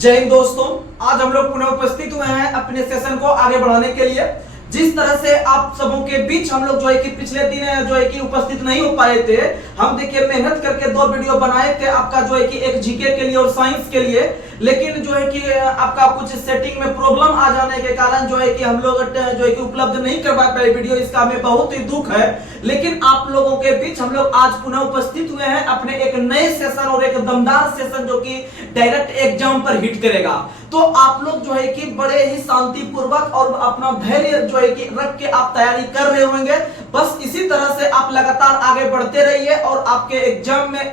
जय हिंद दोस्तों, आज हम लोग पुनः उपस्थित हुए हैं अपने सेशन को आगे बढ़ाने के लिए। जिस तरह से आप सबों के बीच हम लोग जो है कि पिछले दिन जो है कि उपस्थित नहीं हो पाए थे, हम देखिए मेहनत करके 2 वीडियो बनाए थे आपका जो है कि एक जीके के लिए और साइंस के लिए, लेकिन जो है कि आपका कुछ सेटिंग में प्रॉब्लम आ जाने के कारण जो है कि हम लोग जो है कि उपलब्ध नहीं करवा पाए वीडियो। इसका हमें बहुत ही दुख है, लेकिन आप लोगों के बीच हम लोग आज पुनः उपस्थित हुए हैं अपने एक नए सेशन और एक दमदार सेशन जो कि डायरेक्ट एग्जाम पर हिट करेगा। तो आप लोग जो है कि बड़े ही शांतिपूर्वक और अपना धैर्य जो है कि रख के आप तैयारी कर रहे होंगे। बस इसी तरह से आप लगातार आगे बढ़ते रहिए और आपके एग्जाम में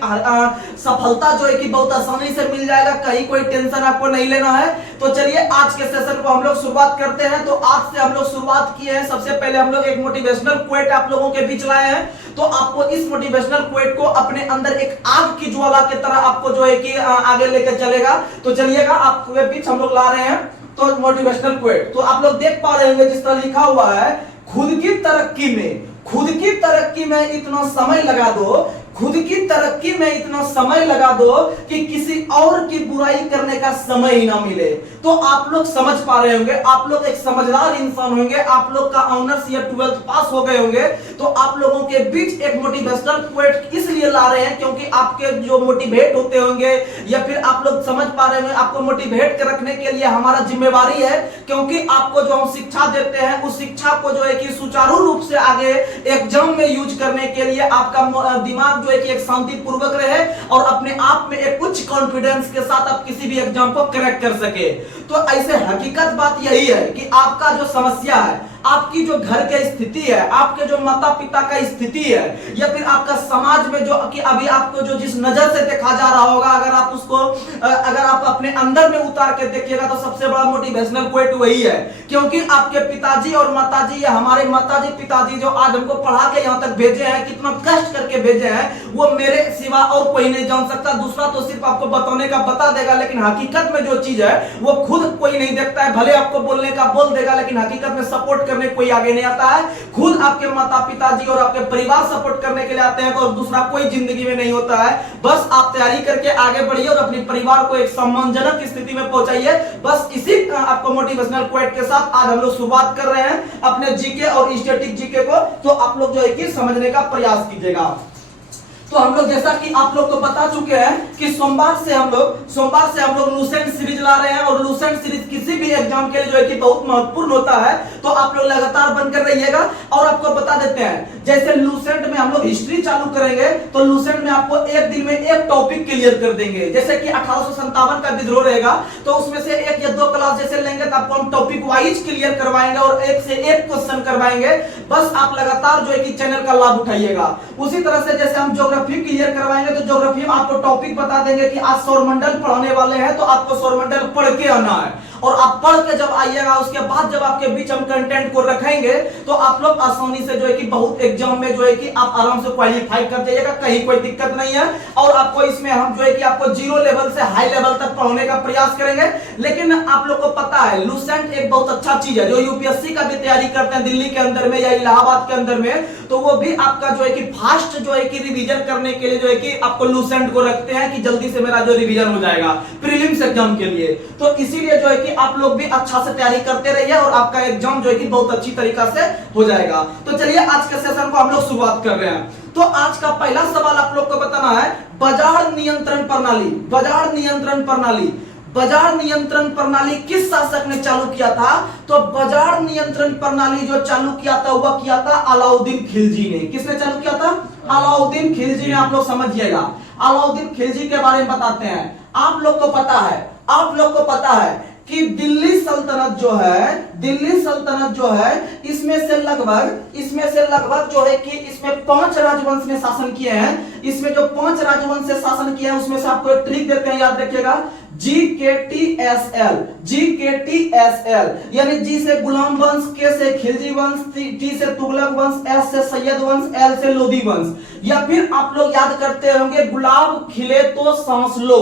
सफलता जो है कि बहुत आसानी से मिल जाएगा। कहीं कोई टेंशन आपको नहीं लेना है। तो चलिए आज के सेशन को हम लोग शुरुआत करते हैं। तो आज से हम लोग शुरुआत किए हैं, सबसे पहले हम लोग एक मोटिवेशनल क्वेट आप लोगों के बीच लाए हैं। तो आपको इस मोटिवेशनल क्वेट को अपने अंदर एक आग की ज्वाला की तरह आपको जो है कि आगे लेकर चलेगा। तो चलिएगा आपके बीच हम लोग ला रहे हैं तो मोटिवेशनल क्वेट। तो आप लोग देख पा रहे होंगे जिस तरह लिखा हुआ है, खुद की तरक्की में इतना समय लगा दो, खुद की तरक्की में इतना समय लगा दो कि किसी और की बुराई करने का समय ही ना मिले। तो आप लोग समझ पा रहे होंगे, आप लोग एक समझदार इंसान होंगे, आप लोग का ऑनर्स या 12th पास हो गए होंगे। तो आप लोगों के बीच एक मोटिवेशनल क्वेट इसलिए ला रहे हैं क्योंकि आपके जो मोटिवेट होते होंगे या फिर आप लोग समझ पा रहे होंगे, आपको मोटिवेट कर रखने के लिए हमारा जिम्मेवारी है, क्योंकि आपको जो हम शिक्षा देते हैं उस शिक्षा को जो है कि सुचारू रूप से आगे एग्जाम में यूज करने के लिए आपका दिमाग जो है कि एक शांतिपूर्वक रहे और अपने आप में एक उच्च कॉन्फिडेंस के साथ आप किसी भी एग्जाम को क्रैक कर सके। तो ऐसे हकीकत बात यही है कि आपका जो समस्या है, आपकी जो घर की स्थिति है, आपके जो माता पिता का स्थिति है, या फिर आपका समाज में जो कि अभी आपको जो जिस नजर से देखा जा रहा होगा, अगर आप अपने अंदर में उतार के देखिएगा तो सबसे बड़ा मोटिवेशनल क्वेट वही है। क्योंकि आपके पिताजी और माताजी या हमारे माताजी पिताजी जो आज हमको पढ़ा के यहाँ तक भेजे हैं, कितना कष्ट करके भेजे हैं, वो मेरे सिवा और कोई नहीं जान सकता। दूसरा तो सिर्फ आपको बताने का बता देगा, लेकिन हकीकत में जो चीज है वो खुद कोई नहीं देखता है। भले आपको बोलने का बोल देगा, लेकिन हकीकत में सपोर्ट करने कोई आगे नहीं आता है। खुद आपके माता पिताजी और आपके परिवार सपोर्ट करने के लिए आते हैं और दूसरा कोई जिंदगी में नहीं होता है। बस आप तैयारी करके आगे बढ़िए और अपने परिवार को एक सम्मानजनक स्थिति में पहुंचाइए। बस इसी आपको मोटिवेशनल क्वेट के साथ आज हम लोग शुरुआत कर रहे हैं अपने जीके और स्टैटिक जीके को। तो आप लोग जो है कि समझने का प्रयास कीजिएगा। तो हम लोग जैसा कि आप लोग को बता चुके हैं कि सोमवार से हम लोग लूसेंट सीरीज ला रहे हैं और लूसेंट सीरीज किसी भी एग्जाम के लिए जो है कि बहुत महत्वपूर्ण होता है। तो आप लोग लगातार बनकर रहिएगा। और आपको बता देते हैं, जैसे लूसेंट में हम लोग हिस्ट्री चालू करेंगे तो लूसेंट में आपको एक दिन में एक टॉपिक क्लियर कर देंगे। जैसे कि 1857 का विद्रोह रहेगा तो उसमें से 1 या 2 क्लास जैसे लेंगे तो आपको हम टॉपिक वाइज क्लियर करवाएंगे और 1 से 1 क्वेश्चन करवाएंगे। बस आप लगातार जो है कि चैनल का लाभ उठाइएगा। उसी तरह से जैसे हम ज्योग्राफी क्लियर करवाएंगे तो ज्योग्राफी में आपको टॉपिक बता देंगे कि आज सौरमंडल पढ़ाने वाले हैं, तो आपको सौरमंडल पढ़ के आना है। और आप पढ़ के जब आइएगा, उसके बाद जब आपके बीच हम कंटेंट को रखेंगे तो आप लोग आसानी से जो है कि बहुत एग्जाम में जो है कि आप आराम से क्वालिफाई कर जाइएगा, कहीं कोई दिक्कत नहीं है। और आपको इसमें हम जो है कि आपको 0 लेवल से हाई लेवल तक पढ़ाने का प्रयास करेंगे। लेकिन आप लोग को पता है लूसेंट एक बहुत अच्छा चीज है। जो यूपीएससी का भी तैयारी करते हैं दिल्ली के अंदर में या इलाहाबाद के अंदर में, तो वो भी आपका जो है कि फास्ट जो है कि रिवीजन करने के लिए जो है कि आपको लूसेंट को रखते हैं कि जल्दी से मेरा जो रिवीजन हो जाएगा प्रीलिम्स एग्जाम के लिए। तो इसीलिए जो है कि आप लोग भी अच्छा से तैयारी करते रहिए और आपका एग्जाम जो है कि बहुत अच्छी तरीका से हो जाएगा। तो चलिए आज के सेशन को हम लोग शुरुआत कर रहे हैं। तो आज का पहला सवाल आप लोग को बताना है, बाजार नियंत्रण प्रणाली। बाजार नियंत्रण प्रणाली किस शासक ने चालू किया था? तो बाजार नियंत्रण प्रणाली जो चालू किया था वह किया था अलाउद्दीन खिलजी ने। किसने चालू किया था? अलाउद्दीन खिलजी ने। आप लोग समझिएगा, अलाउद्दीन खिलजी के बारे में बताते हैं। आप लोग को पता है कि दिल्ली सल्तनत जो है इसमें से लगभग जो है कि इसमें 5 राजवंश ने शासन किए हैं। इसमें जो 5 राजवंश से शासन किए हैं उसमें से आपको एक ट्रिक देते हैं, याद रखिएगा, GKTSL। यानी जी से गुलाम वंश, के से खिलजी वंश, टी से तुगलक वंश, एस से सैयद वंश, एल से लोधी वंश। या फिर आप लोग याद करते होंगे गुलाब खिले तो सांस लो,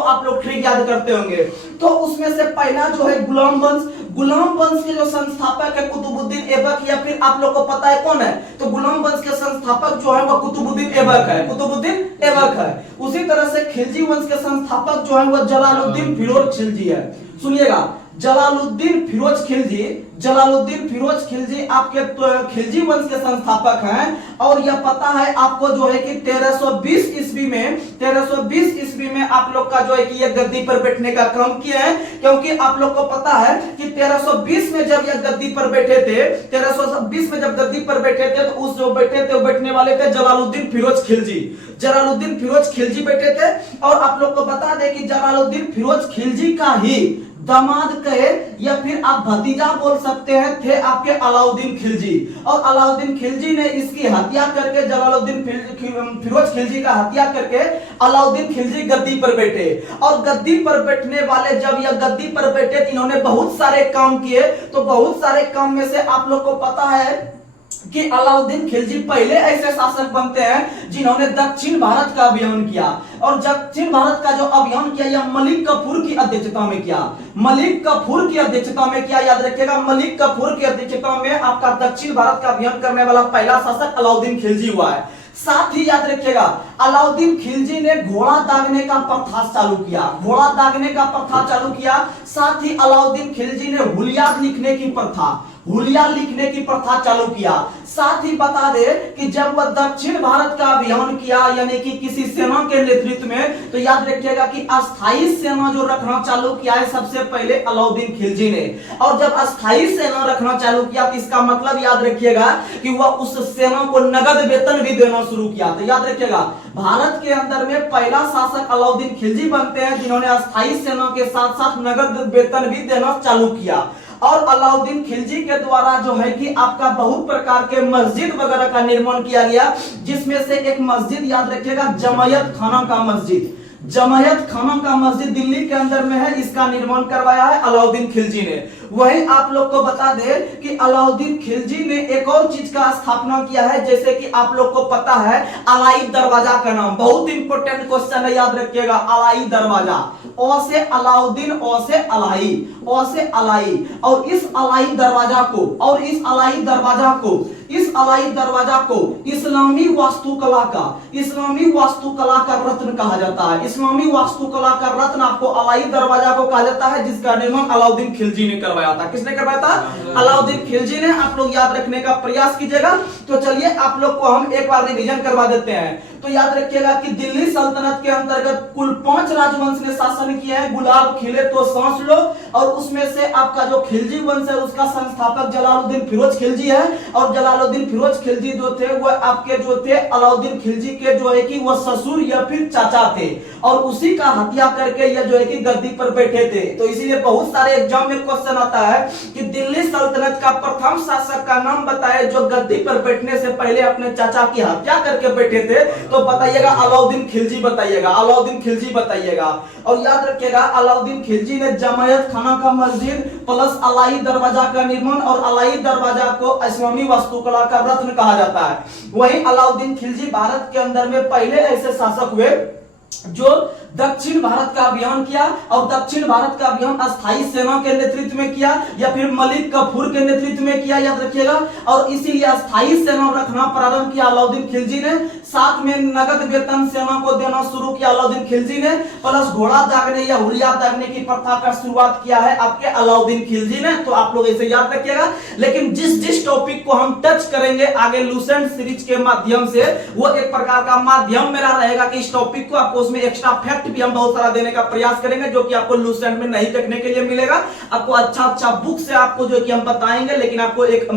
आप लोग ट्रिक याद करते होंगे। तो उसमें से पहला जो है गुलाम वंश, गुलाम वंश के जो संस्थापक है कुतुबुद्दीन ऐबक, या फिर आप लोग को पता है कौन है, तो गुलाम वंश के संस्थापक जो है वो कुतुबुद्दीन ऐबक है, कुतुबुद्दीन ऐबक है। उसी तरह से खिलजी वंश के संस्थापक जो है वो जलालुद्दीन फिरोज खिलजी है। सुनिएगा, जलालुद्दीन फिरोज खिलजी, जलालुद्दीन फिरोज खिलजी आपके खिलजी वंश के संस्थापक हैं। और यह पता है आपको जो है कि 1320 ईस्वी में, 1320 ईस्वी में आप लोग का जो है कि यह गद्दी पर बैठने का काम किया है, क्योंकि आप लोग को पता है कि 1320 में जब यह गद्दी पर बैठे थे, 1320 में जब गद्दी पर बैठे थे, तो उस जो बैठे थे वो बैठने वाले थे जलालुद्दीन फिरोज खिलजी, जलालुद्दीन फिरोज खिलजी बैठे थे। और आप लोग को बता दें कि जलालुद्दीन फिरोज खिलजी का ही दामाद कहे या फिर आप भतीजा बोल सकते हैं, थे आपके अलाउद्दीन खिलजी। और अलाउद्दीन खिलजी ने इसकी हत्या करके, जलालुद्दीन फिरोज खिलजी का हत्या करके अलाउद्दीन खिलजी गद्दी पर बैठे। और गद्दी पर बैठने वाले जब यह गद्दी पर बैठे, इन्होंने बहुत सारे काम किए। तो बहुत सारे काम में से आप लोग को पता है कि अलाउद्दीन खिलजी पहले ऐसे शासक बनते हैं जिन्होंने दक्षिण भारत का अभियान किया। और दक्षिण भारत का जो अभियान किया यह मलिक कफूर की अध्यक्षता में किया, मलिक कफूर की अध्यक्षता में किया। याद रखिएगा, मलिक कफूर की अध्यक्षता में आपका दक्षिण भारत का अभियान करने वाला पहला शासक अलाउद्दीन खिलजी हुआ है। साथ ही याद रखिएगा, अलाउद्दीन खिलजी ने घोड़ा दागने का प्रथा चालू किया, घोड़ा दागने का प्रथा चालू किया। साथ ही अलाउद्दीन खिलजी ने हुलिया लिखने की प्रथा, हुलिया लिखने की प्रथा चालू किया। साथ ही बता दे कि जब वह दक्षिण भारत का अभियान किया, यानी कि किसी सेना के नेतृत्व में, तो याद रखिएगा कि अस्थायी सेना जो रखना चालू किया है सबसे पहले अलाउद्दीन खिलजी ने। और जब अस्थायी सेना रखना चालू किया तो इसका मतलब याद रखिएगा कि वह उस सेना को नगद वेतन भी देना शुरू किया। तो याद रखिएगा, भारत के अंदर में पहला शासक अलाउद्दीन खिलजी बनते हैं जिन्होंने अस्थायी सेना के साथ साथ नगद वेतन भी देना चालू किया। और अलाउद्दीन खिलजी के द्वारा जो है कि आपका बहुत प्रकार के मस्जिद वगैरह का निर्माण किया गया, जिसमें से एक मस्जिद याद रखिएगा जमायत खाना का मस्जिद, जमायत खाना का मस्जिद दिल्ली के अंदर में है, इसका निर्माण करवाया है अलाउद्दीन खिलजी ने। वही आप लोग को बता दे कि अलाउद्दीन खिलजी ने एक और चीज का स्थापना किया है, जैसे कि आप लोग को पता है अलाई दरवाजा का नाम, बहुत इंपॉर्टेंट क्वेश्चन है, याद रखिएगा। अलाई दरवाजा, ओ से अलाउद्दीन, ओ से अलाई, ओ से अलाई। और इस अलाई दरवाजा को, और इस अलाई दरवाजा को, इस अलाई दरवाजा को इस्लामी वास्तुकला का, इस्लामी वास्तुकला का रत्न कहा जाता है। इस्लामी वास्तुकला का रत्न आपको अलाई दरवाजा को कहा जाता है, जिसका निर्माण अलाउद्दीन खिलजी ने करवाया था। किसने करवाया था? अलाउद्दीन खिलजी ने। आप लोग याद रखने का प्रयास कीजिएगा। तो चलिए आप लोग को हम एक बार रिवीजन करवा देते हैं। तो याद रखिएगा कि दिल्ली सल्तनत के अंतर्गत कुल 5 राजवंश ने शासन किया है। गुलाब खिले तो सांस लो। और उसमें से आपका जो खिलजी वंश है उसका संस्थापक जलालुद्दीन फिरोज खिलजी है। और जलालुद्दीन फिरोज खिलजी जो थे वो आपके जो थे अलाउद्दीन खिलजी के जो है कि वो ससुर या फिर चाचा थे। और उसी का हत्या करके ये जो है कि गद्दी पर बैठे थे। तो इसीलिए बहुत सारे एग्जाम में क्वेश्चन आता है कि दिल्ली सल्तनत का प्रथम शासक का नाम बताए जो गद्दी पर बैठने से पहले अपने चाचा की हत्या करके बैठे थे। तो बताइएगा अलाउद्दीन खिलजी बताइएगा, अलाउद्दीन खिलजी बताइएगा। और याद रखिएगा अलाउद्दीन खिलजी ने जमायत खाना का मस्जिद प्लस अलाई दरवाजा का निर्माण, और अलाई दरवाजा को इस्लामी वास्तुकला का रत्न कहा जाता है। वहीं अलाउद्दीन खिलजी भारत के अंदर में पहले ऐसे शासक हुए जो दक्षिण भारत का अभियान किया। और दक्षिण भारत का अभियान अस्थायी सेना के नेतृत्व में किया या फिर मलिक कफूर के नेतृत्व में किया, याद रखिएगा। और इसीलिए अस्थायी सेना रखना प्रारंभ किया अलाउद्दीन खिलजी ने। साथ में नगद वेतन सेना को देना शुरू किया अलाउद्दीन खिलजी ने। प्लस घोड़ा दागने या हुलिया दागने की प्रथा का शुरुआत किया है आपके अलाउद्दीन खिलजी ने। तो आप लोग इसे याद रखिएगा। लेकिन जिस टॉपिक को हम टच करेंगे आगे लूसेंट सीरीज के माध्यम से, वो एक प्रकार का माध्यम मेरा रहेगा कि इस टॉपिक को आपको उसमें एक्स्ट्रा फैक्ट भी हम बहुत सारा देने का प्रयास करेंगे, जो कि आपको लूसेंट में नहीं देखने के लिए मिलेगा। आपको अच्छा बुक से आपको जो कि हम बताएंगे, लेकिन आपको एक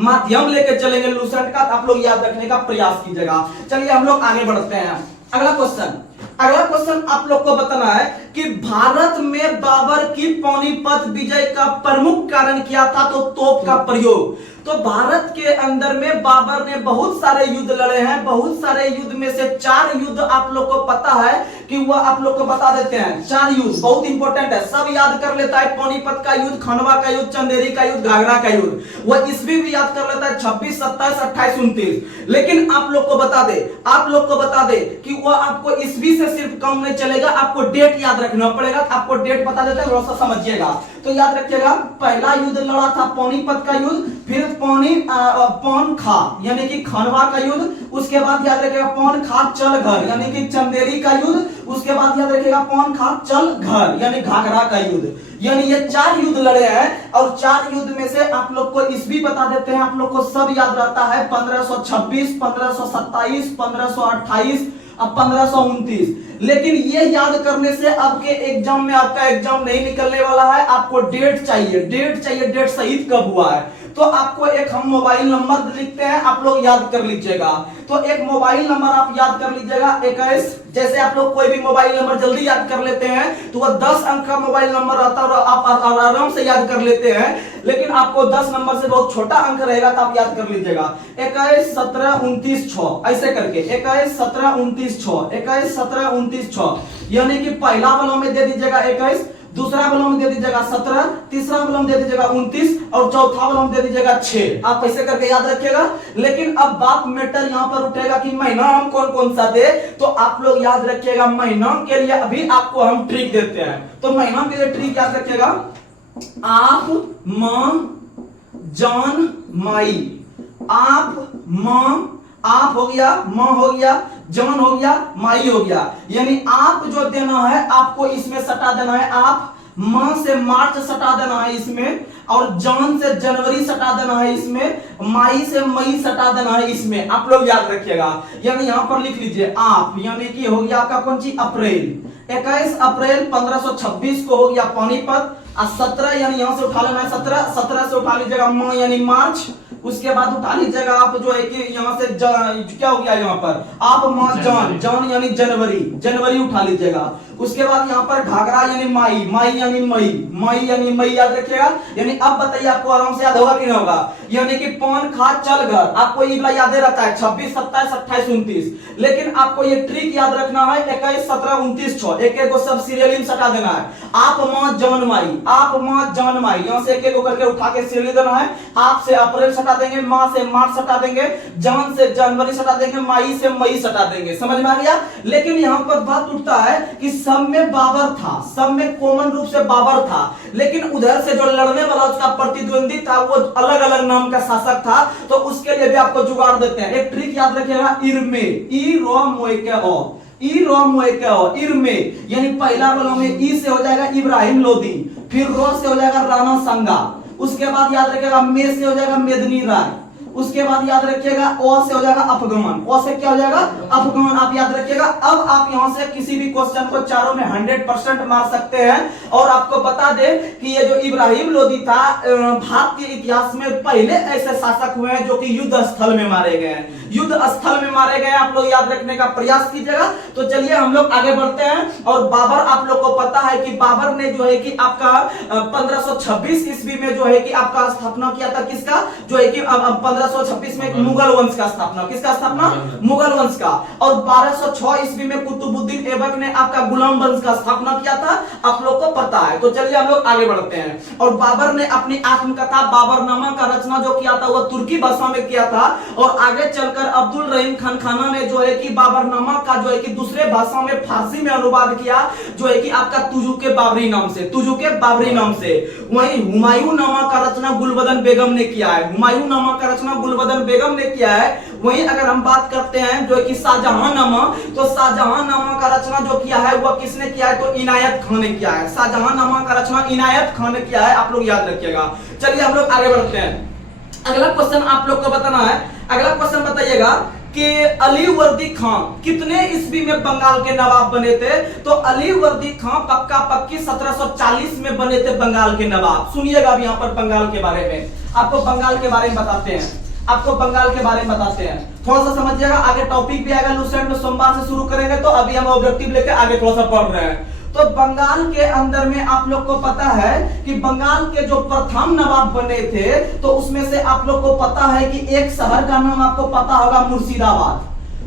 माध्यम लेके चलेंगे लूसेंट का। आप लोग याद रखने का प्रयास कीजिएगा। चलिए हम लोग आगे बढ़ते हैं। अगला क्वेश्चन आप लोग को बताना है कि भारत में बाबर की पानीपत विजय का प्रमुख कारण क्या था? तो तोप का प्रयोग। तो भारत के अंदर में बाबर ने बहुत सारे युद्ध लड़े हैं। बहुत सारे युद्ध में से 4 युद्ध आप लोग को पता है कि वह आप लोग को बता देते हैं। 4 युद्ध बहुत इंपॉर्टेंट है, सब याद कर लेता है। पानीपत का युद्ध, खंडवा का युद्ध, चंदेरी का युद्ध, घाघरा का युद्ध, वह ईस्वी भी याद कर लेता है 26, 27, 28, 29। लेकिन आप लोग को बता दे कि वह आपको ईस्वी से सिर्फ काम नहीं चलेगा, आपको डेट याद रखना पड़ेगा। आपको डेट बता देते हैं, थोड़ा सा समझिएगा। तो याद रखिएगा, पहला युद्ध लड़ा था पानीपत का युद्ध, फिर पौनखा यानी कि खंडवा का युद्ध, उसके बाद याद रखिएगा पौनखा चल घर यानी कि चंदेरी का युद्ध, उसके बाद याद रखिएगा पौनखा चल घर यानी घाघरा का युद्ध। यानी ये 4 युद्ध लड़े हैं और 4 युद्ध में से आप लोग को ईस्वी बता देते हैं। आप लोग को सब याद रहता है 1526, 1527, 1528 अब 1529। लेकिन ये याद करने से आपके एग्जाम में आपका एग्जाम नहीं निकलने वाला है। आपको डेट चाहिए, डेट शहीद कब हुआ है। तो आपको एक हम मोबाइल नंबर लिखते हैं, आप लोग याद कर लीजिएगा। तो एक मोबाइल नंबर आप याद कर लीजिएगा 21। जैसे आप लोग कोई भी मोबाइल नंबर जल्दी याद कर लेते हैं तो वह 10 अंक का मोबाइल नंबर रहता है और आप आराम से याद कर लेते हैं। लेकिन आपको 10 नंबर से बहुत छोटा अंक रहेगा तो आप याद कर लीजिएगा 21 17 29 6 ऐसे करके 21 17 29 6 21 17 29 6। यानी कि पहला वालों में दे दीजिएगा 21, दूसरा वालों में दे दीजिएगा 17, तीसरा वालों में दे दीजिएगा 29 और चौथा वालों में दे दीजिएगा 6। आप ऐसे करके याद रखिएगा। लेकिन अब बात मैटर यहां पर उठेगा कि महीना हम कौन कौन सा दे। तो आप लोग याद रखिएगा, महीना के लिए अभी आपको हम ट्रिक देते हैं। तो महीना के लिए ट्रिक याद रखिएगा, आप मां जान माई। आप हो गया, मां हो गया, जान हो गया, माई हो गया। यानी आप जो देना है आपको इसमें सटा देना है। आप मां से मार्च सटा देना है इसमें, और जान से जनवरी सटा देना है इसमें, माई से मई सटा देना है इसमें। आप लोग याद रखिएगा। यानी यहां पर लिख लीजिए आप, यानी कि हो गया आपका कौन सी अप्रैल। 21 अप्रैल 1526 को हो गया पानीपत। 17 यानी यहां से उठा लेना है 17 से उठा लीजिएगा मां यानी मार्च। उसके बाद उठा लीजिएगा आप जो है कि यहां से क्या हो गया यहाँ पर आप मां जान यानी जनवरी उठा लीजिएगा। उसके बाद यहाँ पर घाघरा यानी माई यानी मई याद रखिएगा। यानी अब बताइए आपको आराम से याद होगा कि नहीं होगा। यानी कि पौन खा चल घर आपको ये याद रहता है 26 27 28 29। लेकिन आपको ये ट्रिक याद रखना है 21 17 29 6 एक को सब सीरियल में सटा देना है। आप मां जान माई यहाँ से एक करके उठा के सीरियल देना है। आप से अप्रैल सटा देंगे, मां से मार्च सटा देंगे, जान से जनवरी सटा देंगे, माई से मई सटा देंगे। समझ में आ गया। लेकिन यहाँ पर बात उठता है कि सब में बाबर था, सब में कॉमन रूप से बाबर था, लेकिन उधर से जो लड़ने वाला उसका प्रतिद्वंदी था वो अलग अलग नाम का शासक था। तो उसके लिए भी आपको जुगाड़ देते हैं। एक ट्रिक याद रखिएगा, इरमे यानी पहला वालों में ई से हो जाएगा इब्राहिम लोदी, फिर रो से हो जाएगा राणा संगा, उसके बाद याद रखिएगा मे से हो जाएगा मेदनी राय, उसके बाद याद रखिएगा ओ से हो जाएगा अफगान, ओ से क्या हो जाएगा अफगान। आप याद रखिएगा। अब आप यहां से किसी भी क्वेश्चन को चारों में 100% मार सकते हैं। और आपको बता दे कि ये जो इब्राहिम लोदी था भारतीय इतिहास में पहले ऐसे शासक हुए हैं जो कि युद्ध स्थल में मारे गए हैं। युद्ध स्थल में मारे गए। आप लोग याद रखने का प्रयास कीजिएगा। तो चलिए हम लोग आगे बढ़ते हैं। और बाबर आप लोग को पता है कि बाबर ने जो है कि आपका 1526 ईस्वी में जो है कि आपका स्थापना किया था किसका, जो है कि 1526 में मुगल वंश का स्थापना, किसका स्थापना, मुगल वंश का। और 1206 ईस्वी में कुतुबुद्दीन ऐबक ने आपका गुलाम वंश का स्थापना किया था। आप लोग को पता है। तो चलिए हम लोग आगे बढ़ते हैं। और बाबर ने अपनी आत्मकथा बाबरनामा का रचना जो किया था वह तुर्की भाषा में किया था। और आगे चलकर अब्दुल रहीम खान खाना ने जो है कि बाबरनामा का जो है कि दूसरे भाषा में फारसी में अनुवाद किया, जो है कि आपका तुजुके बाबरी नाम से। वहीं हुमायूं नामा का रचना गुलबदन बेगम ने किया है। हुमायूं नामा का रचना गुलबदन बेगम ने किया है। वहीं अगर हम बात करते हैं जो कि शाहजहां नामा, तो शाहजहां नामा का रचना जो किया है वह किसने किया है, तो इनायत खान ने किया है। शाहजहां नामा का रचना इनायत खान ने किया है। आप लोग याद रखिएगा। चलिए हम लोग आगे बढ़ते हैं। अगला क्वेश्चन आप लोग को बताना है। अगला क्वेश्चन बताइएगा कि अली वर्दी खान कितने ईस्वी में बंगाल के नवाब बने थे। तो अली वर्दी खान पक्का पक्की 1740 में बने थे बंगाल के नवाब। सुनिएगा अब यहाँ पर बंगाल के बारे में, आपको बंगाल के बारे में बताते हैं। थोड़ा सा समझिएगा। आगे टॉपिक भी आएगा लूसेंट में, सोमवार से शुरू करेंगे। तो अभी हम ऑब्जेक्टिव लेके आगे थोड़ा सा पढ़ रहे हैं। तो बंगाल के अंदर में आप लोग को पता है कि बंगाल के जो प्रथम नवाब बने थे, तो उसमें से आप लोग को पता है कि एक शहर का नाम आपको पता होगा मुर्शिदाबाद।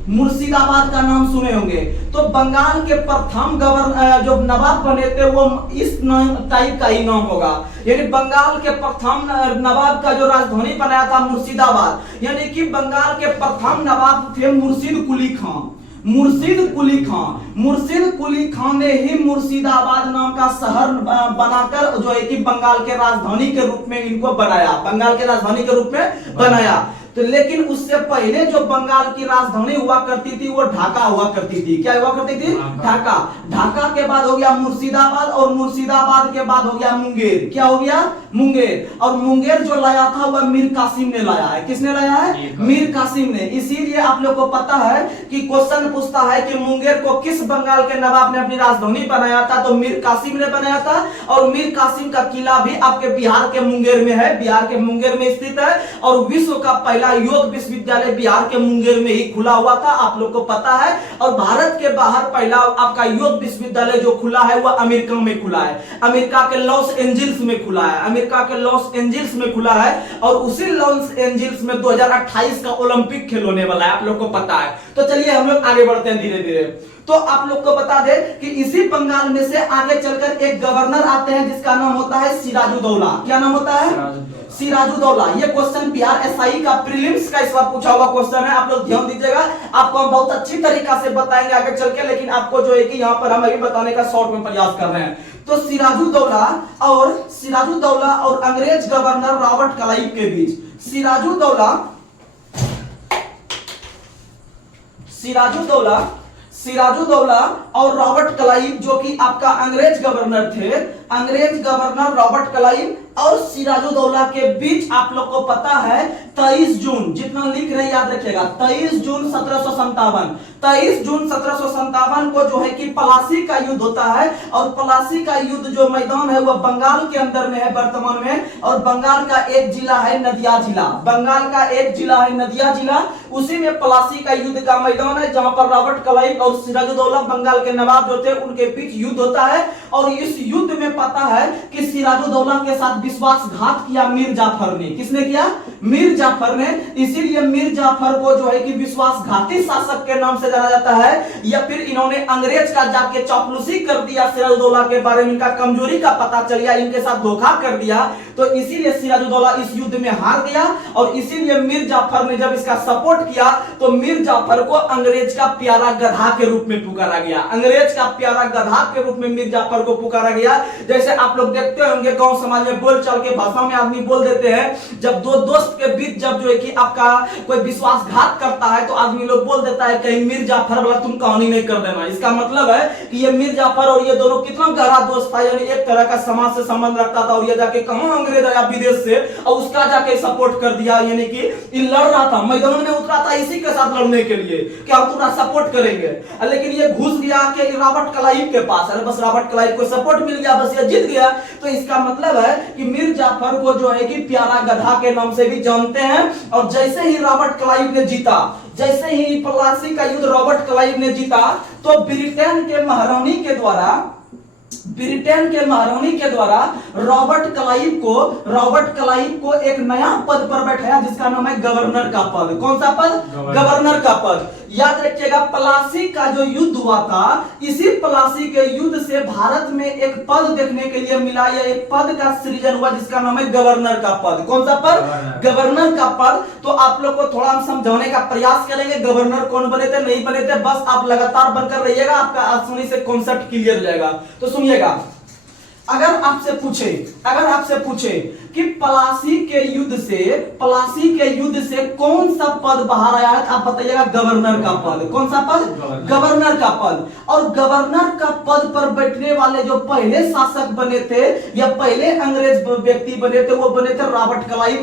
मुर्शिदाबाद का नाम सुने होंगे। तो बंगाल के प्रथम गवर्नर जो नवाब बने थे वो इस नाम टाइप का ही नाम होगा, यानी बंगाल के प्रथम नवाब का जो राजधानी बनाया था मुर्शिदाबाद, यानी कि बंगाल के प्रथम नवाब थे मुर्शिद कुली खान। मुर्शिद कुली खान, मुर्शिद कुली खान ने ही मुर्शिदाबाद नाम का शहर बनाकर जो है कि बंगाल के राजधानी के रूप में इनको बनाया, बंगाल के राजधानी के रूप में बनाया। तो लेकिन उससे पहले जो बंगाल की राजधानी हुआ करती थी वो ढाका हुआ करती थी। क्या हुआ करती थी? ढाका। ढाका के बाद हो गया मुर्शिदाबाद, और मुर्शिदाबाद के बाद हो गया मुंगेर। क्या हो गया? मुंगेर। और मुंगेर जो लाया था वह मीर कासिम ने लाया है। किसने लाया है? मीर कासिम ने। इसीलिए आप लोग को पता है कि क्वेश्चन पूछता है कि मुंगेर को किस बंगाल के नवाब ने अपनी राजधानी बनाया था, तो मीर कासिम ने बनाया था। और मीर कासिम का किला भी आपके बिहार के मुंगेर में है, बिहार के मुंगेर में स्थित है। और विश्व का पहला योग विश्वविद्यालय बिहार के मुंगेर में ही खुला हुआ था, आप लोग को पता है। और भारत के बाहर पहला आपका योग विश्वविद्यालय जो खुला है वह अमेरिका में खुला है, अमेरिका के लॉस एंजल्स में खुला है, अमेरिका के लॉस एंजल्स में खुला है। और उसी लॉस एंजल्स में 2028 का ओलंपिक खेल होने वाला है, आप लोग को पता है। तो चलिए हम लोग आगे बढ़ते हैं धीरे धीरे। तो आप लोग को बता दे कि इसी बंगाल में से आगे चलकर एक गवर्नर आते हैं जिसका नाम होता है सिराजुद्दौला। क्या नाम होता है? सिराजुद्दौला। ये क्वेश्चन बिहार एसआई का प्रीलिम्स का इस बार पूछा हुआ क्वेश्चन है, आप लोग ध्यान दीजिएगा। आपको हम बहुत अच्छी तरीका से बताएंगे आगे चल के, लेकिन आपको जो है कि यहाँ पर हम अभी बताने का शॉर्ट में प्रयास कर रहे हैं। तो सिराजुद्दौला और अंग्रेज गवर्नर रॉबर्ट क्लाइव के बीच, सिराजुद्दौला और रॉबर्ट क्लाइव जो कि आपका अंग्रेज गवर्नर थे, अंग्रेज गवर्नर रॉबर्ट क्लाइव और सिराजुद्दौला के बीच आप लोग को पता है 23 जून, जितना लिख रहे याद रखिएगा, 23 जून 1757, 23 जून 1757 को जो है कि प्लासी का युद्ध होता है। और प्लासी का युद्ध जो मैदान है वह बंगाल के अंदर में है वर्तमान में। और बंगाल का एक जिला है नदिया जिला, बंगाल का एक जिला है नदिया जिला, उसी में प्लासी का युद्ध का मैदान है, जहां पर रॉबर्ट क्लाइव और सिराजुद्दौला बंगाल के नवाब जो थे उनके बीच युद्ध होता है। और इस युद्ध में पता है कि सिराजुद्दौला के साथ विश्वासघात किया मीर जाफर ने। किसने किया? मीर जाफर ने। इसीलिए मीर जाफर को जो है कि विश्वासघाती शासक के नाम से जाना जाता है। या फिर इन्होंने अंग्रेज का जाके चापलूसी कर दिया सिराजुद्दौला के बारे में, इनका कमजोरी का पता चल गया, इनके साथ धोखा कर दिया। तो इसीलिए सिराजुद्दौला इस युद्ध में हार गया। और इसीलिए मीर जाफर ने जब इसका सपोर्ट किया तो मीर जाफर को अंग्रेज का प्यारा गधा के रूप में पुकारा गया, अंग्रेज का प्यारा गधा के रूप में मीर जाफर को पुकारा गया। जैसे आप लोग देखते होंगे गांव समाज में बोल चाल के भाषा में आदमी बोल देते हैं, जब दो दोस्त के बीच जब जो है कि आपका कोई विश्वासघात करता है तो आदमी लोग बोल देता है कहीं मीर जाफर वाला तुम कहानी नहीं कर देना। इसका मतलब है कि ये मीर जाफर और ये दोनों कितना गहरा दोस्त था, यानी एक तरह का समाज से संबंध रखता था। और ये जाके कहां अंग्रेज आया विदेश से और उसका जाके सपोर्ट कर दिया, यानी कि ये लड़ रहा था, मैदान में उतरा था इसी के साथ लड़ने के लिए कि हम तुम्हारा सपोर्ट करेंगे। लेकिन ये घुस गया कि रॉबर्ट क्लाइव के पास, अरे बस रॉबर्ट क्लाइव को सपोर्ट मिल गया, बस ये जीत गया। तो इसका मतलब है कि मीर जाफर को जो है कि प्यारा गधा के नाम से भी जानते हैं। और जैसे ही रॉबर्ट क्लाइव ने जीता, जैसे ही प्लासी का युद्ध रॉबर्ट क्लाइव ने जीता, तो ब्रिटेन के महारानी के द्वारा रॉबर्ट क्लाइव को एक नया पद पर बैठाया जिसका नाम है गवर्नर का पद। कौन सा पद? गवर्नर का पद। याद रखिएगा प्लासी का जो युद्ध हुआ था, इसी प्लासी के युद्ध से भारत में एक पद देखने के लिए मिला, या एक पद का सृजन हुआ जिसका नाम है गवर्नर का पद। कौन सा पद? गवर्नर का पद। तो आप लोग को थोड़ा हम समझाने का प्रयास करेंगे गवर्नर कौन बने थे, नहीं बने थे, बस आप लगातार बनकर रहिएगा, आपका आसानी से कॉन्सेप्ट क्लियर हो जाएगा। तो सुनिएगा, अगर आपसे पूछे कि प्लासी के युद्ध से कौन सा पद बाहर आया है, आप बताइएगा गवर्नर का पद। कौन सा पद? गवर्नर का पद। और गवर्नर का पद पर बैठने वाले जो पहले शासक बने थे या पहले अंग्रेज व्यक्ति बने थे वो बने थे रॉबर्ट क्लाइव,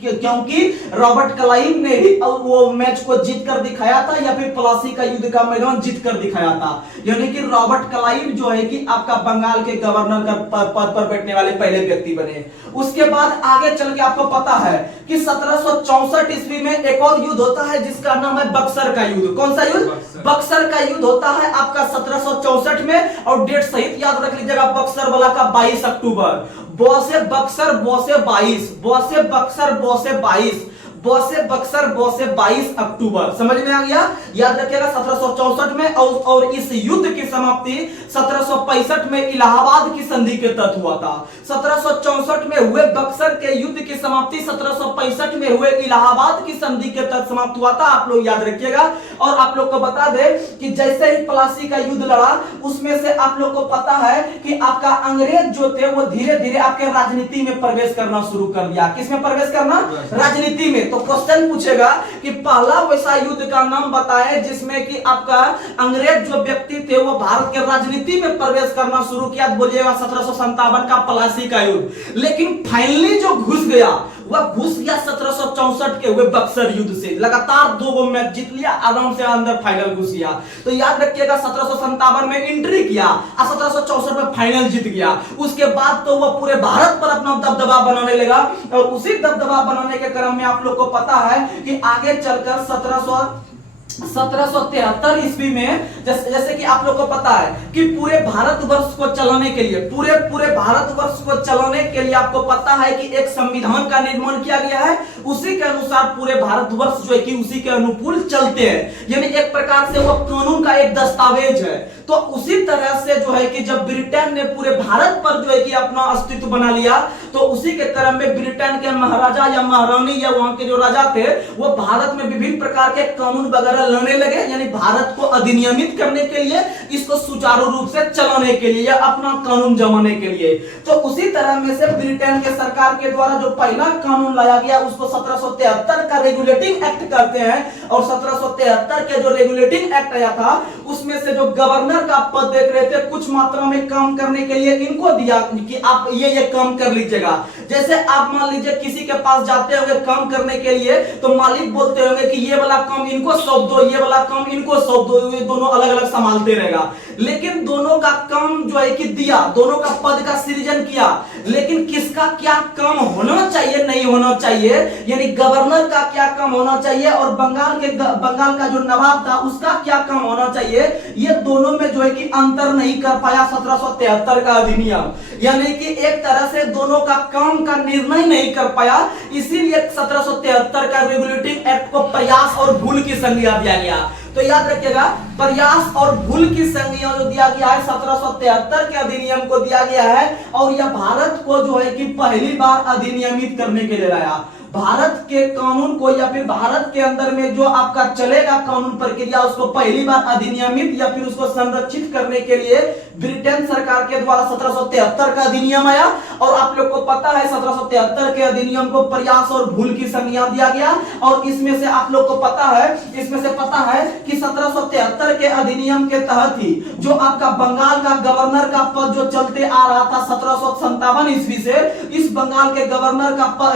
क्योंकि रॉबर्ट क्लाइव ने ही वो मैच को जीत कर दिखाया था, या फिर प्लासी का युद्ध का मैदान जीत कर दिखाया था। यानी कि रॉबर्ट क्लाइव जो है कि आपका बंगाल के गवर्नर गवर्नर का पद पर बैठने वाले पहले व्यक्ति बने। उसके बाद आगे चल के आपको पता है कि 1764 ईस्वी में एक और युद्ध होता है जिसका नाम है बक्सर का युद्ध। कौन सा युद्ध? बक्सर का युद्ध होता है आपका 1764 में, और डेट सहित याद रख लीजिएगा, बक्सर वाला का 22 अक्टूबर। बौसे बक्सर बौसे 22, बौसे बक्सर बौसे 22, बौसे बक्सर बौसे 22 अक्टूबर। समझ में आ गया? याद रखिएगा 1764 में, और इस युद्ध की समाप्ति 1765 में इलाहाबाद की संधि के तहत हुआ था। 1764 में हुए बक्सर के युद्ध की समाप्ति 1765 में हुए इलाहाबाद की संधि के तहत समाप्त हुआ था। आप लोग याद रखिएगा। और आप लोग को बता दे कि जैसे ही प्लासी का युद्ध लड़ा, उसमें से आप लोग को पता है कि आपका अंग्रेज जो थे वो धीरे धीरे आपके राजनीति में प्रवेश करना शुरू कर दिया। किसमें प्रवेश करना? राजनीति में। तो क्वेश्चन पूछेगा कि पहला वैसा युद्ध का नाम बताए जिसमें कि आपका अंग्रेज जो व्यक्ति थे वो भारत के राजनीति में प्रवेश करना शुरू किया। बोलिएगा 1757 का प्लासी का युद्ध। लेकिन फाइनली जो घुस गया वह घुस गया 1764 के हुए बक्सर युद्ध से। लगातार 2 मैच जीत लिया, आराम से अंदर फाइनल घुस गया। तो याद रखिएगा 1757 में एंट्री किया और 1764 में फाइनल जीत गया। उसके बाद तो वह पूरे भारत पर अपना दबदबा बनाने लगा, और उसी दबदबा बनाने के क्रम में आप लोग को पता है कि आगे चलकर 1773 ईस्वी में जैसे कि आप लोग को पता है कि पूरे भारतवर्ष को चलाने के लिए, पूरे भारतवर्ष को चलाने के लिए आपको पता है कि एक संविधान का निर्माण किया गया है। उसी के अनुसार पूरे भारतवर्ष जो है कि उसी के अनुकूल चलते हैं, यानी एक प्रकार से वो कानून का एक दस्तावेज है। तो उसी तरह से जो है कि जब ब्रिटेन ने पूरे भारत पर जो है कि अपना अस्तित्व बना लिया, तो उसी के क्रम में ब्रिटेन के महाराजा या महारानी या वहां के जो राजा थे वो भारत में विभिन्न प्रकार के कानून वगैरह लाने लगे, यानी भारत को अधिनियमित करने के लिए, इसको सुचारू रूप से चलाने के लिए या अपना कानून जमाने के लिए। तो उसी तरह में से ब्रिटेन के सरकार के द्वारा जो पहला कानून लाया गया उसको 1773 का रेगुलेटिंग एक्ट कहते हैं। और 1773 के जो रेगुलेटिंग एक्ट आया था उसमें से जो गवर्नर का पद देख रहे थे कुछ मात्रा में काम करने के लिए इनको दिया कि आप ये काम कर लीजिएगा। जैसे आप मान लीजिए किसी के पास जाते होंगे काम करने के लिए, तो मालिक बोलते होंगे कि ये वाला काम इनको सौंप दो, ये वाला काम इनको सौंप दो, ये दोनों अलग अलग संभालते रहेगा। लेकिन दोनों का काम जो है कि दिया, दोनों का पद का सृजन किया, लेकिन किसका क्या काम होना चाहिए नहीं होना चाहिए, यानी गवर्नर का क्या काम होना चाहिए और बंगाल का जो नवाब था उसका क्या काम होना चाहिए, ये दोनों में जो है कि अंतर नहीं कर पाया 1773 का अधिनियम। यानी कि एक तरह से दोनों का काम का निर्णय नहीं कर पाया, इसीलिए 1773 का रेगुलेटिंग एक्ट को प्रयास और भूल की संज्ञा दिया गया। तो याद रखिएगा प्रयास और भूल की संज्ञा जो दिया गया है 1773 के अधिनियम को दिया गया है, और यह भारत को जो है कि पहली बार अधिनियमित करने के लिए लाया। भारत के कानून को या फिर भारत के अंदर में जो आपका चलेगा कानून प्रक्रिया उसको पहली बार अधिनियमित या फिर उसको संरक्षित करने के लिए ब्रिटेन सरकार के द्वारा 1773 का अधिनियम आया। और आप लोग को पता है 1773 के अधिनियम को प्रयास और भूल की संज्ञा दिया गया। और इसमें से आप लोग को पता है कि 1773 के अधिनियम के तहत ही जो आपका बंगाल का गवर्नर का पद जो चलते आ रहा था 1757 ईस्वी से, इस बंगाल के गवर्नर का पद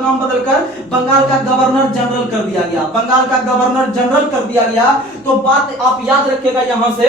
नाम बदलकर बंगाल का गवर्नर जनरल कर दिया गया। बंगाल का गवर्नर जनरल कर दिया गया। तो बात आप याद रखिएगा यहां से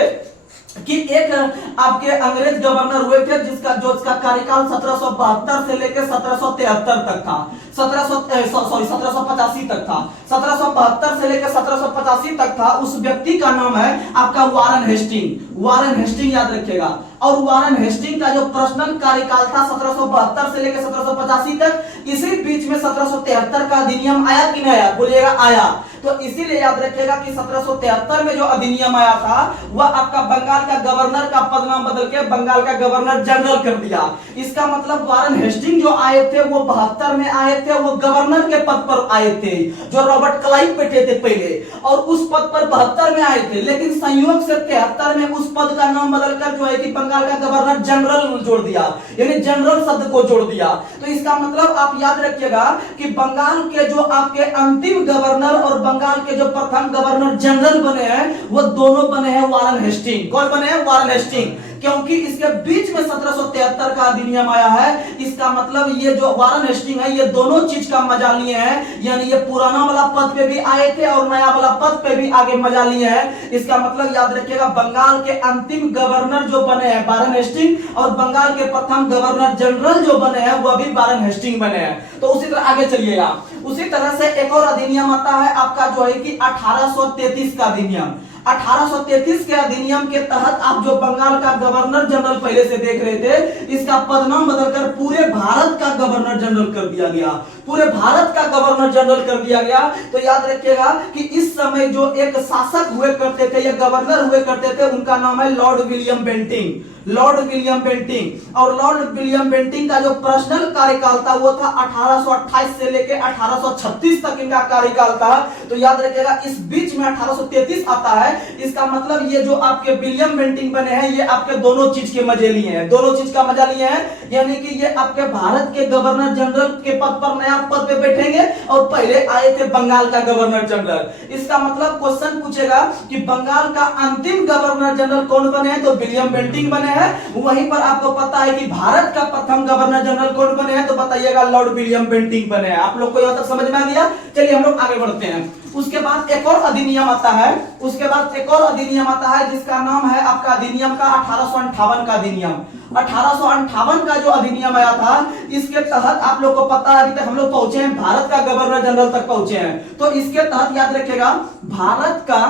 कि एक आपके अंग्रेज गवर्नर हुए थे जिसका कार्यकाल 1772 से लेकर 1773 तक था, 1785 तक था। 1772 से लेकर 1785 तक था। उस व्यक्ति का नाम है आपका वारन हेस्टिंग याद रखिएगा। और वारन हेस्टिंग का जो पर्सनल कार्यकाल था 1772 से लेकर 1785 तक, इसी बीच में 1773 का अधिनियम आया कि नहीं आया? बोलिएगा आया। तो इसीलिए याद रखिएगा कि 1773 में जो अधिनियम आया था वह आपका बंगाल का गवर्नर का पद नाम बदल के बंगाल का गवर्नर जनरल कर दिया। इसका मतलब वारन हेस्टिंग जो आए थे वो 72 में आए थे, वो गवर्नर के पद पर आए थे जो रॉबर्ट क्लाइव बैठे थे पहले, और उस पद पर 72 में आए थे। लेकिन संयोग से 73 में उस पद का नाम बदलकर जो है कि बंगाल का गवर्नर जनरल जोड़ दिया, यानी जनरल शब्द को जोड़ दिया। तो इसका मतलब आप याद रखिएगा कि बंगाल के जो आपके अंतिम गवर्नर और बंगाल के जो प्रथम गवर्नर जनरल बने हैं वो दोनों बने हैं वारन हेस्टिंग। कौन बने हैं? वारन हेस्टिंग। क्योंकि इसके बीच में 1773 का अधिनियम आया है। इसका मतलब ये जो वारन हेस्टिंग है ये दोनों चीज का मजा लिए हैं, यानी ये पुराना वाला पद पे भी आए थे और नया वाला पद पे भी आगे मजा लिए हैं। इसका मतलब याद रखिएगा, बंगाल के अंतिम गवर्नर जो बने हैं वारन हेस्टिंग, और बंगाल के प्रथम गवर्नर जनरल जो बने हैं वह भी वारन हेस्टिंग बने हैं। तो उसी तरह आगे चलिएगा। उसी तरह से एक और अधिनियम आता है आपका जो है कि 1833 का अधिनियम। 1833 के अधिनियम के तहत आप जो बंगाल का गवर्नर जनरल पहले से देख रहे थे, इसका पदनाम बदलकर पूरे भारत का गवर्नर जनरल कर दिया गया। पूरे भारत का गवर्नर जनरल कर दिया गया। तो याद रखिएगा कि इस समय जो एक शासक हुए करते थे या गवर्नर हुए करते थे, उनका नाम है Lord William Bentinck. Lord William Bentinck, और लॉर्ड विलियम बेंटिंग का जो पर्सनल कार्यकाल था वो था 1828 से लेके 1836 तक इनका कार्यकाल था। तो याद रखिएगा इस बीच में 1833 आता है। इसका मतलब ये जो आपके विलियम बेंटिंग बने हैं ये आपके दोनों चीज के मजे लिए हैं, दोनों चीज का मजा लिए हैं। यानी कि ये आपके भारत के गवर्नर जनरल के पद पर नया पद पे बैठेंगे और पहले आए थे बंगाल का गवर्नर जनरल। इसका मतलब क्वेश्चन पूछेगा कि बंगाल का अंतिम गवर्नर जनरल कौन बने हैं, तो विलियम बेंटिंग बने हैं। वहीं पर आपको पता है कि भारत का प्रथम गवर्नर जनरल कौन बने हैं, तो बताइएगा लॉर्ड विलियम बेंटिंग बने हैं। आप लोग को यहां तक समझ में आ गया? चलिए हम लोग आगे बढ़ते हैं। उसके बाद एक और अधिनियम आता है, उसके बाद एक और अधिनियम आता है जिसका नाम है आपका अधिनियम का 1858 का अधिनियम। 1858 का जो अधिनियम आया था, इसके तहत आप लोग को पता है अभी तक हम लोग पहुंचे हैं भारत का गवर्नर जनरल तक पहुंचे हैं। तो इसके तहत याद रखिएगा भारत का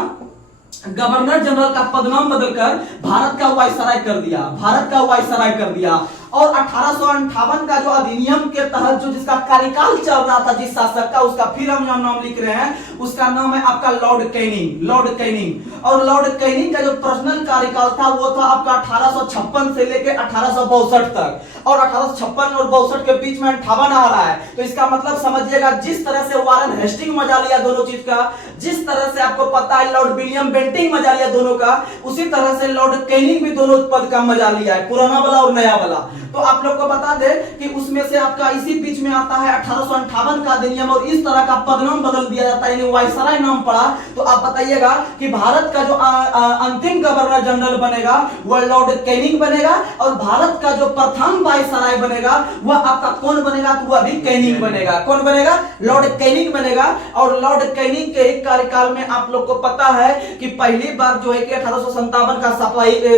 गवर्नर जनरल का पदनाम बदलकर भारत का वायसराय कर दिया, भारत का वायसराय कर दिया। और 1858 का जो अधिनियम के तहत जो जिसका कार्यकाल चल रहा था जिस शासक का, उसका फिर हम यहां नाम लिख रहे हैं, उसका नाम है आपका लॉर्ड कैनिंग, लॉर्ड कैनिंग। और लॉर्ड कैनिंग का जो पर्सनल कार्यकाल था वो था आपका 1856 से लेके 1862 तक, और 1856 और 62 के बीच में 58 आ रहा है। तो इसका मतलब समझिएगा जिस तरह से वारन हेस्टिंग मजा लिया दोनों चीज का, जिस तरह से आपको पता है लॉर्ड विलियम बेंटिंग मजा लिया दोनों का, उसी तरह से लॉर्ड कैनिंग भी दोनों पद का मजा लिया है, पुराना वाला और नया वाला। तो आप लोग को बता दे कि उसमें से आपका इसी बीच में आता है 1858 का अधिनियम, और इस तरह का पदनाम बदल दिया जाता है, यानी वायसराय नाम पड़ा। तो आप बताइएगा कि भारत का जो अंतिम गवर्नर जनरल बनेगा वह लॉर्ड कैनिंग बनेगा, और भारत का जो प्रथम वायसराय बनेगा वह आपका कौन बनेगा, तो वह भी कैनिंग बनेगा। कौन बनेगा? लॉर्ड कैनिंग बनेगा। और लॉर्ड कैनिंग के एक कार्यकाल में आप लोग को पता है कि पहली बार जो है कि 1857 का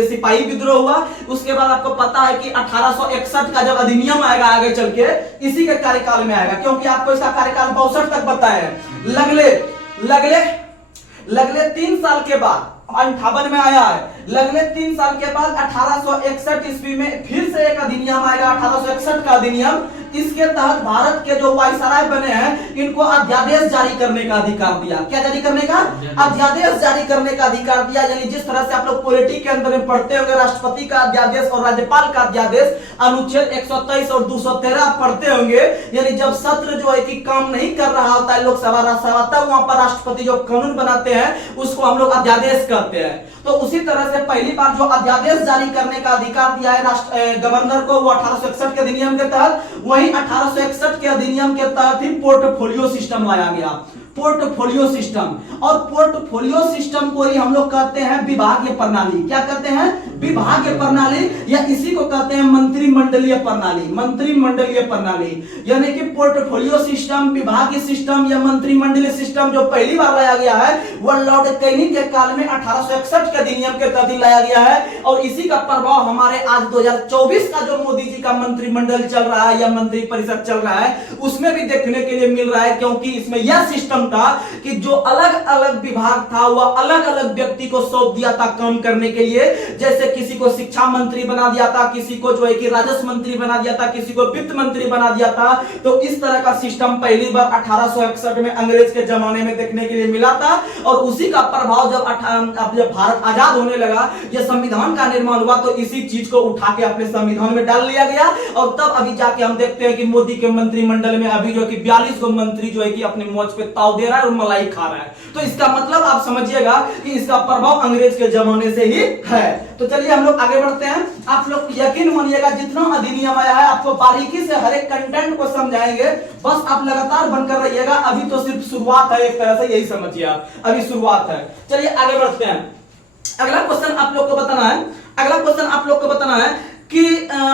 सिपाही विद्रोह हुआ। उसके बाद आपको पता है कि 1861 का जब अधिनियम आएगा आगे चल के, इसी के कार्यकाल में आएगा, क्योंकि आपको इसका कार्यकाल 62 तक बताया है। लगले 3 साल के बाद 58 में आया है, लगले 3 साल के बाद 1861 ईस्वी में फिर से एक अधिनियम आएगा, 1861 का अधिनियम। इसके तहत भारत के जो वायसराय बने हैं इनको अध्यादेश जारी करने का अधिकार दिया। क्या जारी करने का? अध्यादेश जारी करने का अधिकार दिया। यानी जिस तरह से आप लोग पॉलिटी के अंदर में पढ़ते होंगे राष्ट्रपति का अध्यादेश और राज्यपाल का अध्यादेश, अनुच्छेद 123 और 213 पढ़ते होंगे। यानी जब सत्र जो है कि काम नहीं कर रहा होता है लोकसभा राज्यसभा, तब वहां पर राष्ट्रपति जो कानून बनाते हैं उसको हम लोग अध्यादेश कहते हैं। तो उसी तरह से पहली बार जो अध्यादेश जारी करने का अधिकार दिया है गवर्नर को, वो 1861 के अधिनियम के तहत। वहीं 1861 के अधिनियम के तहत ही पोर्टफोलियो सिस्टम लाया गया, पोर्टफोलियो सिस्टम। और पोर्टफोलियो सिस्टम को ही हम लोग कहते हैं विभागीय प्रणाली। क्या कहते हैं? विभागीय प्रणाली, या इसी को कहते हैं मंत्रिमंडलीय प्रणाली, मंत्रिमंडलीय प्रणाली। यानी कि पोर्टफोलियो सिस्टम, विभागीय सिस्टम या मंत्रिमंडलीय सिस्टम जो पहली बार लाया गया है वह लॉर्ड कैनिंग के काल में 1861 के अधिनियम के तहत लाया गया है। और इसी का प्रभाव हमारे आज 2024 का जो मोदी जी का मंत्रिमंडल चल रहा है या मंत्रिपरिषद चल रहा है उसमें भी देखने के लिए मिल रहा है, क्योंकि इसमें यह सिस्टम था कि जो अलग अलग विभाग था वह अलग अलग व्यक्ति को सौंप दिया था काम करने के लिए। जैसे किसी को शिक्षा मंत्री बना दिया था, किसी को जो है कि राजस्व मंत्री बना दिया था, किसी को वित्त मंत्री बना दिया था। तो इस तरह का सिस्टम पहली बार 1861 में अंग्रेज के जमाने में देखने के लिए मिला था। और उसी का प्रभाव जब भारत आजाद होने लगा, यह संविधान का निर्माण हुआ, तो इसी चीज को उठा के अपने संविधान में डाल लिया गया। और तब अभी जाके हम देखते हैं कि मोदी के मंत्रिमंडल में अभी जो कि 42 गो मंत्री जो है कि अपनी मौज पे ताव दे रहा है और मलाई खा रहा है। तो इसका मतलब आप समझिएगा कि इसका प्रभाव अंग्रेज के जमाने से ही है। तो चलिए हम लोग आगे बढ़ते हैं। आप लोग यकीन मानिएगा जितना अधिनियम आया है आपको बारीकी से हर एक कंटेंट को समझाएंगे, बस आप लगातार बनकर रहिएगा। अभी तो सिर्फ शुरुआत है, एक तरह से यही समझिए आप, अभी शुरुआत है। चलिए आगे बढ़ते हैं। अगला क्वेश्चन आप लोग को बताना है, अगला क्वेश्चन आप लोग को बताना है कि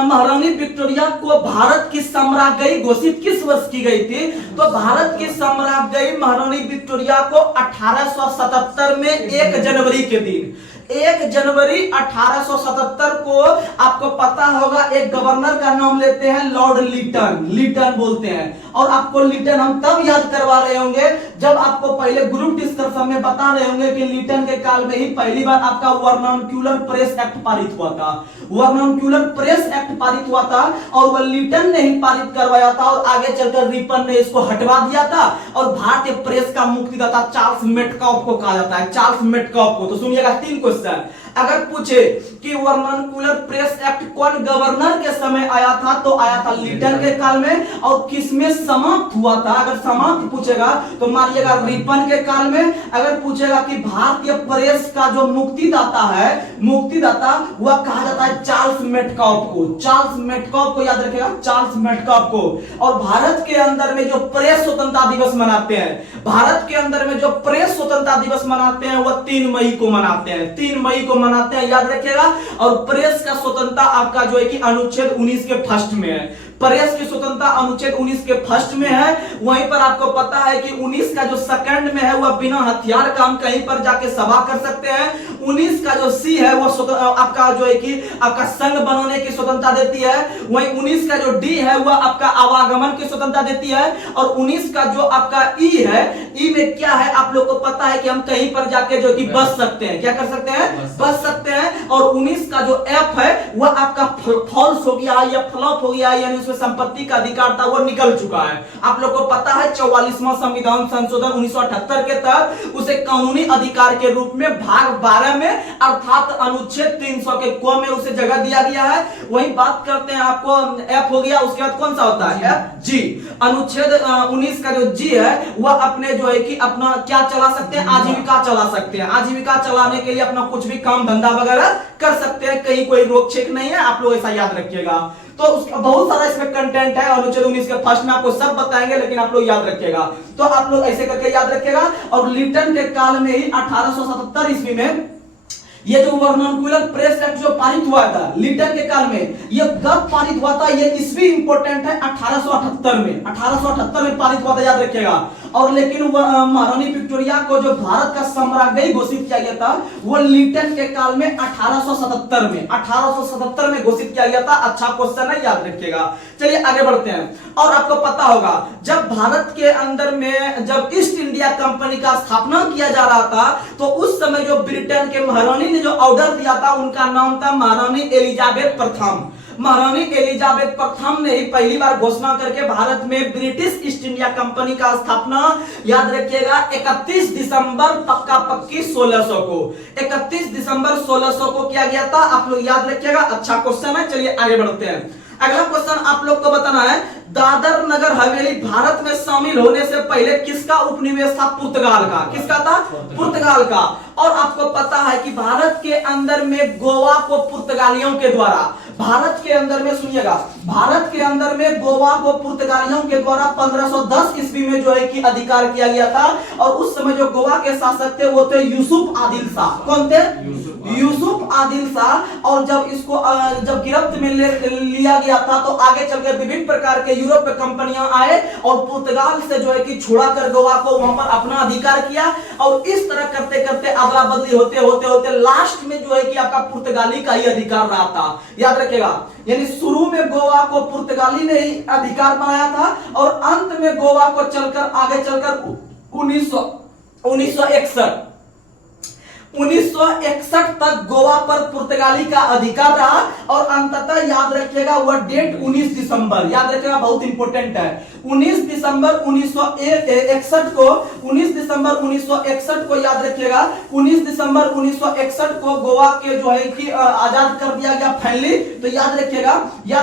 महारानी विक्टोरिया को भारत की सम्राज्ञी घोषित किस वर्ष की गई थी? तो भारत की सम्राज्ञी महारानी विक्टोरिया को 1877 में 1 जनवरी के दिन, 1 जनवरी 1877 को, आपको पता होगा एक गवर्नर का नाम लेते हैं लॉर्ड लिटन, लिटन बोलते हैं। और आपको लिटन हम तब याद करवा रहे होंगे जब आपको पहले ग्रुप डिस्कशन में बता रहे होंगे कि लिटन के काल में ही पहली बार आपका वर्नाक्यूलर प्रेस एक्ट पारित हुआ था। वर्नाक्यूलर प्रेस एक्ट पारित हुआ था और वह लिटन ने ही पारित करवाया था और आगे चलकर रिपन ने इसको हटवा दिया था और भारतीय प्रेस का मुक्तिदाता चार्ल्स मेटकाफ को कहा जाता है, चार्ल्स मेटकाफ को। तो सुनिएगा 3 क्वेश्चन। अगर पूछे कि वर्नाक्यूलर प्रेस एक्ट कौन गवर्नर के समय आया था, तो आया था लिटन के काल में। और किसमें समाप्त हुआ था, अगर समाप्त पूछेगा तो मानिएगा रिपन के काल में। अगर पूछेगा कि भारतीय प्रेस का जो मुक्तिदाता है, मुक्तिदाता वह कहा जाता है चार्ल्स मेटकाफ को, चार्ल्स मेटकाफ को याद रखेगा, चार्ल्स मेटकाफ को। और भारत के अंदर में जो प्रेस स्वतंत्रता दिवस मनाते हैं, भारत के अंदर में जो प्रेस स्वतंत्रता दिवस मनाते हैं वह 3 मई को मनाते हैं, 3 मई को मनाते हैं, याद रखिएगा। और प्रेस का स्वतंत्रता आपका जो है कि अनुच्छेद 19 के फर्स्ट में है, प्रेस की स्वतंत्रता अनुच्छेद 19 के फर्स्ट में है। वहीं पर आपको पता है कि 19 का जो सेकंड में है वह बिना हथियार का हम कहीं पर जाके सभा कर सकते हैं। 19 का जो सी है वह आपका जो है कि आपका संघ बनाने की स्वतंत्रता देती है। वहीं 19 का जो डी है वह आपका आवागमन की स्वतंत्रता देती है। और 19 का जो आपका ई है, ई में क्या है आप लोग को पता है कि हम कहीं पर जाके जो कि बच सकते हैं, क्या कर सकते हैं, बच सकते हैं। और 19 का जो एफ है वह आपका फॉल्स हो गया या फ्लॉप हो गया, यानी संपत्ति का अधिकार था वो निकल चुका है। आप लोग को पता है 44वां संविधान संशोधन 1978 के तहत उसे कानूनी अधिकार के रूप में भाग 12 में अर्थात अनुच्छेद 300 के क में उसे जगह दिया गया है। वही बात करते हैं, आपको एफ हो गया, उसके बाद कौन सा होता है, एफ जी। अनुच्छेद 19 का जो जी है वह अपने जो है कि अपना क्या चला सकते हैं, आजीविका चला सकते हैं। आजीविका चलाने के लिए अपना कुछ भी काम धंधा वगैरह कर सकते हैं, कहीं कोई रोक छेक नहीं है, आप लोग ऐसा याद रखिएगा। तो उसका बहुत सारा इसमें कंटेंट है, अनुच्छेद 19 के फर्स्ट में आपको सब बताएंगे, लेकिन आप लोग याद रखिएगा। तो आप लोग ऐसे करके याद रखिएगा। और लिटन के काल में ही 1877 ईस्वी में ये जो वर्नाक्यूलर प्रेस एक्ट जो पारित हुआ था लिटन के काल में, ये कब पारित हुआ था, ये ईस्वी इंपॉर्टेंट है, 1878 में, 1878 में पारित हुआ था, याद रखिएगा। और लेकिन महारानी विक्टोरिया को जो भारत का सम्राज्ञी घोषित किया गया था वो लिटन के काल में 1877 में, 1877 में घोषित किया गया था। अच्छा क्वेश्चन है, याद रखिएगा। चलिए आगे बढ़ते हैं। और आपको पता होगा जब भारत के अंदर में जब ईस्ट इंडिया कंपनी का स्थापना किया जा रहा था तो उस समय जो ब्रिटेन के महारानी ने जो ऑर्डर दिया था उनका नाम था महारानी एलिजाबेथ प्रथम। महारानी एलिजाबेथ प्रथम ने ही पहली बार घोषणा करके भारत में ब्रिटिश ईस्ट इंडिया कंपनी का स्थापना, याद रखिएगा, 31 दिसंबर पक्का पक्की 1600 को, 31 दिसंबर 1600 को किया गया था। आप लोग याद रखिएगा, अच्छा क्वेश्चन है। चलिए आगे बढ़ते हैं। अगला क्वेश्चन आप लोग को बताना है, दादर नगर हवेली भारत में शामिल होने से पहले किसका उपनिवेश था, पुर्तगाल का। किसका था, पुर्तगाल का। और आपको पता है कि भारत के अंदर में गोवा को पुर्तगालियों के द्वारा, भारत के अंदर में सुनिएगा, भारत के अंदर में गोवा को पुर्तगालियों के द्वारा 1510 ईस्वी में जो है कि अधिकार किया गया था। और उस समय जो गोवा के शासक थे वो थे यूसुफ आदिल शाह। कौन थे, यूसुफ आदिल शाह। और जब इसको जब गिरफ्त में लिया गया था तो आगे चलकर विभिन्न प्रकार के यूरोप के कंपनियां आए और पुर्तगाल से जो है कि छुड़ा कर गोवा को वहां पर अपना अधिकार किया। और इस तरह करते करते अदला बदली होते होते होते लास्ट में जो है कि आपका पुर्तगाली का ही अधिकार रहा था, याद रखेगा। यानी शुरू में गोवा को पुर्तगाली ने ही अधिकार बनाया था और अंत में गोवा को चलकर आगे चलकर 1961 तक गोवा पर पुर्तगाली का अधिकार रहा। और अंततः याद रखिएगा वह डेट 19 दिसंबर, याद रखिएगा, बहुत इंपॉर्टेंट है। 19 दिसंबर 1961 को, 19 दिसंबर 1961 को याद रखिएगा, 19 दिसंबर 1961 को गोवा के जो है कि आजाद कर दिया गया फाइनली। तो याद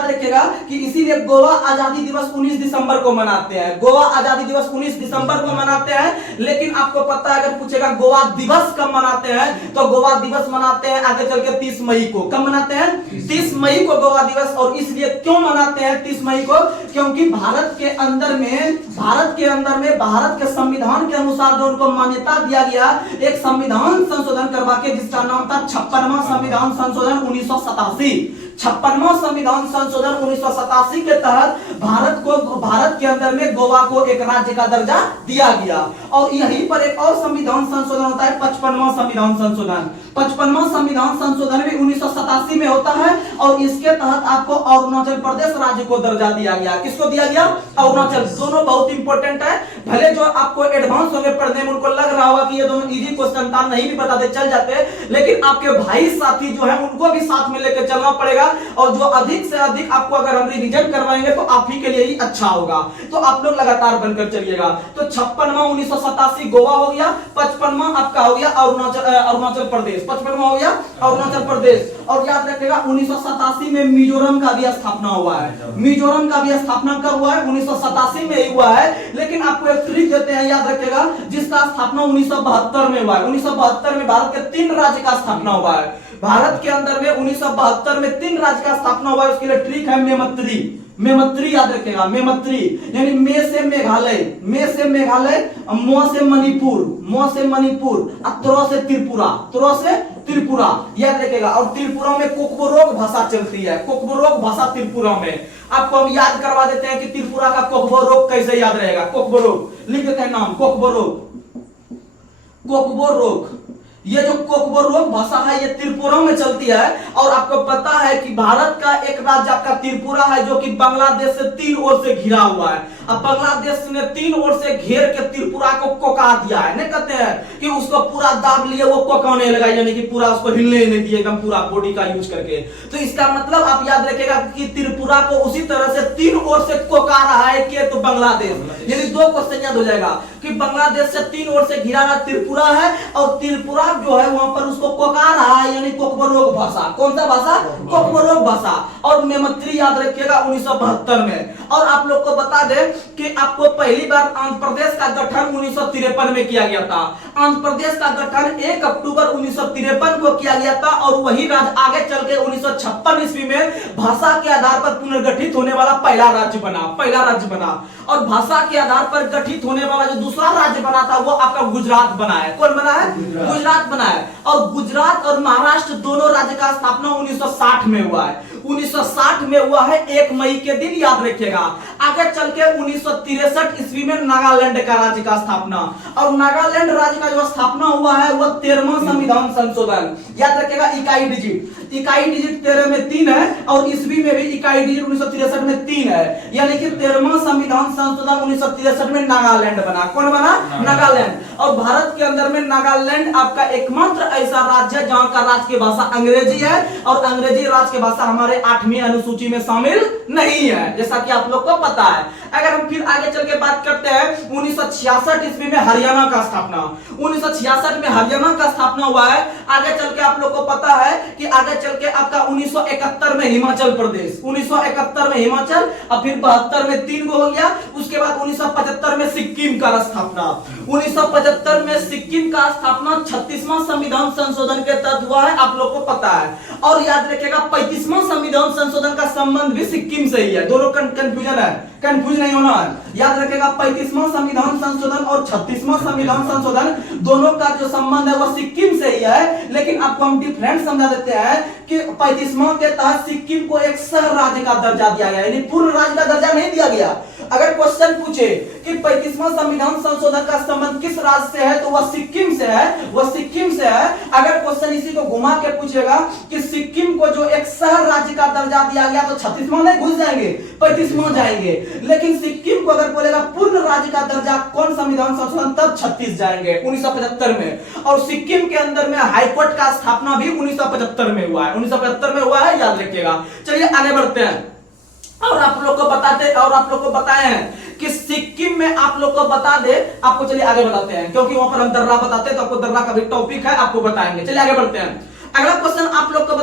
रखिएगा कि इसीलिए गोवा आजादी दिवस 19 दिसंबर को मनाते हैं, गोवा आजादी दिवस 19 दिसंबर को मनाते हैं। लेकिन आपको पता है, अगर पूछेगा गोवा दिवस कब मनाते हैं हैं तो गोवा दिवस मनाते हैं आगे चल के 30 मई को। कब मनाते हैं? 30 मई को गोवा दिवस। और इसलिए क्यों मनाते हैं 30 मई को? क्योंकि भारत के अंदर में भारत के संविधान के अनुसार जो उनको मान्यता दिया गया, एक संविधान संशोधन करवा के जिसका नाम था 56वां संविधान संशोधन 1987। 56वां संविधान संशोधन 1987 के तहत भारत के अंदर में गोवा को एक राज्य का दर्जा दिया गया। और यहीं पर एक और संविधान संशोधन होता है 55वां संविधान संशोधन। 55वां संविधान संशोधन भी 1987 में होता है और इसके तहत आपको अरुणाचल प्रदेश राज्य को दर्जा दिया गया। किसको दिया गया? अरुणाचल। दोनों बहुत इंपॉर्टेंट है। भले जो आपको एडवांस होंगे पढ़ने में उनको लग रहा होगा कि ये दोनों इजी क्वेश्चन था, नहीं भी बताते चल जाते, लेकिन आपके भाई साथी जो है उनको भी साथ में लेकर चलना पड़ेगा। और जो अधिक से अधिक आपको अगर हम रिवीजन करवाएंगे तो आप ही के लिए ही अच्छा होगा। तो आप लोग लगातार बनकर चलिएगा। तो 56वां 1987 गोवा हो गया, 55वां आपका हो गया अरुणाचल प्रदेश। 55वां हो गया अरुणाचल प्रदेश। और याद रखिएगा 1987 में मिजोरम का भी स्थापना हुआ है। मिजोरम का भी स्थापना कब हुआ है? 1987 में ही हुआ है। लेकिन आपको एक ट्रिक देते हैं, याद रखिएगा, जिसका स्थापना 1972 में हुआ है। 1972 में भारत के 3 राज्य का स्थापना हुआ है। भारत के अंदर में 1972 में 3 राज्य का स्थापना हुआ है। उसके लिए ट्रिक है मेमत्री याद रखेगा। मेमत्री यानी मे से मेघालय, मो से मणिपुर, त्रो से त्रिपुरा याद रखेगा। और त्रिपुरा में कोकबोरोक भाषा चलती है। कोकबोरोक भाषा त्रिपुरा में। आपको हम याद करवा देते हैं कि त्रिपुरा का कोकबोरोक कैसे याद रहेगा। कोकबोरोक लिख देते हैं नाम, कोकबोरोक। ये जो कोकबोरोक भाषा है ये त्रिपुरा में चलती है। और आपको पता है कि भारत का एक राज्य आपका त्रिपुरा है जो कि बांग्लादेश से 3 ओर से घिरा हुआ है। अब बांग्लादेश ने 3 ओर से घेर के त्रिपुरा को कोका दिया है। नहीं कहते हैं कि उसको पूरा दाब लिए, वो कोकाने लगा, यानी कि पूरा उसको हिलने नहीं दिए, एकदम पूरा बॉडी का यूज करके। तो इसका मतलब आप याद रखिएगा कि त्रिपुरा को उसी तरह से 3 ओर से कोका रहा है कि तो बांग्लादेश। यानी 2 क्वेश्चन याद हो जाएगा कि बांग्लादेश से 3 ओर से घिरा रहा त्रिपुरा है और त्रिपुरा जो है वहां पर उसको कोका रहा है, यानी कोकबोरोक भाषा। कौन सा भाषा? कोकबोरोक भाषा। और मेमत्री याद रखिएगा 1972 में। और आप लोग को बता दें कि आपको पहली बार आंध्र प्रदेश का गठन 1953 में किया गया था। आंध्र प्रदेश का गठन 1 अक्टूबर 1953 को किया गया था। और वही राज्य आगे चल के 1956 ईस्वी में भाषा के आधार पर पुनर्गठित होने वाला पहला राज्य बना। और भाषा के आधार पर गठित होने वाला जो दूसरा राज्य बना था वो आपका गुजरात बना है। कौन बना है? गुजरात बना है। और गुजरात और महाराष्ट्र दोनों राज्य का स्थापना 1960 में हुआ है। 1960 में हुआ है 1 मई के दिन, याद रखिएगा। आगे चल के 1963 ईस्वी में नागालैंड का राज्य का स्थापना। और नागालैंड राज्य का जो स्थापना हुआ है वह 13वां संविधान संशोधन। याद रखिएगा इकाई डिजिट 13 में 3 है और ईस्वी में भी इकाई डिजिट 1963 में 3 है। यानी कि 13वां संविधान संशोधन 1963 में नागालैंड बना। कौन बना? नागालैंड। और भारत के अंदर में नागालैंड आपका एकमात्र ऐसा राज्य है जहां का राज्य की भाषा अंग्रेजी है। और अंग्रेजी राज्य की भाषा हमारे 8वीं अनुसूची में शामिल नहीं है, जैसा कि आप लोग को पता है। अगर हम फिर आगे चल के बात करते हैं 1966 ईस्वी में हरियाणा का स्थापना। 1966 में हरियाणा का स्थापना हुआ है। आगे चल के आप लोग को पता है कि आगे चल के आपका 1971 में हिमाचल प्रदेश, 1971 में हिमाचल, और फिर 72 में 3 हो गया। उसके बाद 1975 में सिक्किम का स्थापना। 1975 में सिक्किम का स्थापना 36वां संविधान संशोधन के तहत हुआ है, आप लोग को पता है। और याद रखिएगा 35वां संविधान संशोधन का संबंध भी सिक्किम से ही है। दोनों कंफ्यूजन है, कंफ्यूज नहीं होना है। याद रखिएगा 35वां संविधान संशोधन और 36वां संविधान संशोधन दोनों का जो संबंध है वह सिक्किम से ही है। लेकिन आपको हम डिफरेंट समझा देते हैं कि 35वां के तहत सिक्किम को एक शहर राज्य का दर्जा दिया गया, यानी पूर्ण राज्य का दर्जा नहीं दिया गया। अगर क्वेश्चन पूछे कि 35वां संविधान संशोधन का संबंध किस राज्य से है तो वह सिक्किम से है, वह सिक्किम से है। अगर क्वेश्चन इसी को घुमा के पूछेगा कि सिक्किम को जो एक शहर राज्य का दर्जा दिया गया तो 36वां नहीं घुस जाएंगे, 35वां जाएंगे। लेकिन सिक्किम को अगर बोलेगा पूर्ण राज्य का दर्जा कौन संविधान संशोधन, तब 36 जाएंगे 1975 में। और सिक्किम के अंदर में हाईकोर्ट का स्थापना भी 1975 में हुआ है, 1975 में हुआ है, याद रखिएगा। चलिए आगे बढ़ते हैं। और आप लोग को बताए हैं कि सिक्किम में आप लोग को बता दे, आपको चलिए आगे बताते हैं, क्योंकि वहां पर हम दर्रा बताते हैं तो आपको दर्रा का भी टॉपिक है, आपको बताएंगे। चलिए आगे बढ़ते हैं। अगला क्वेश्चन आप लोग को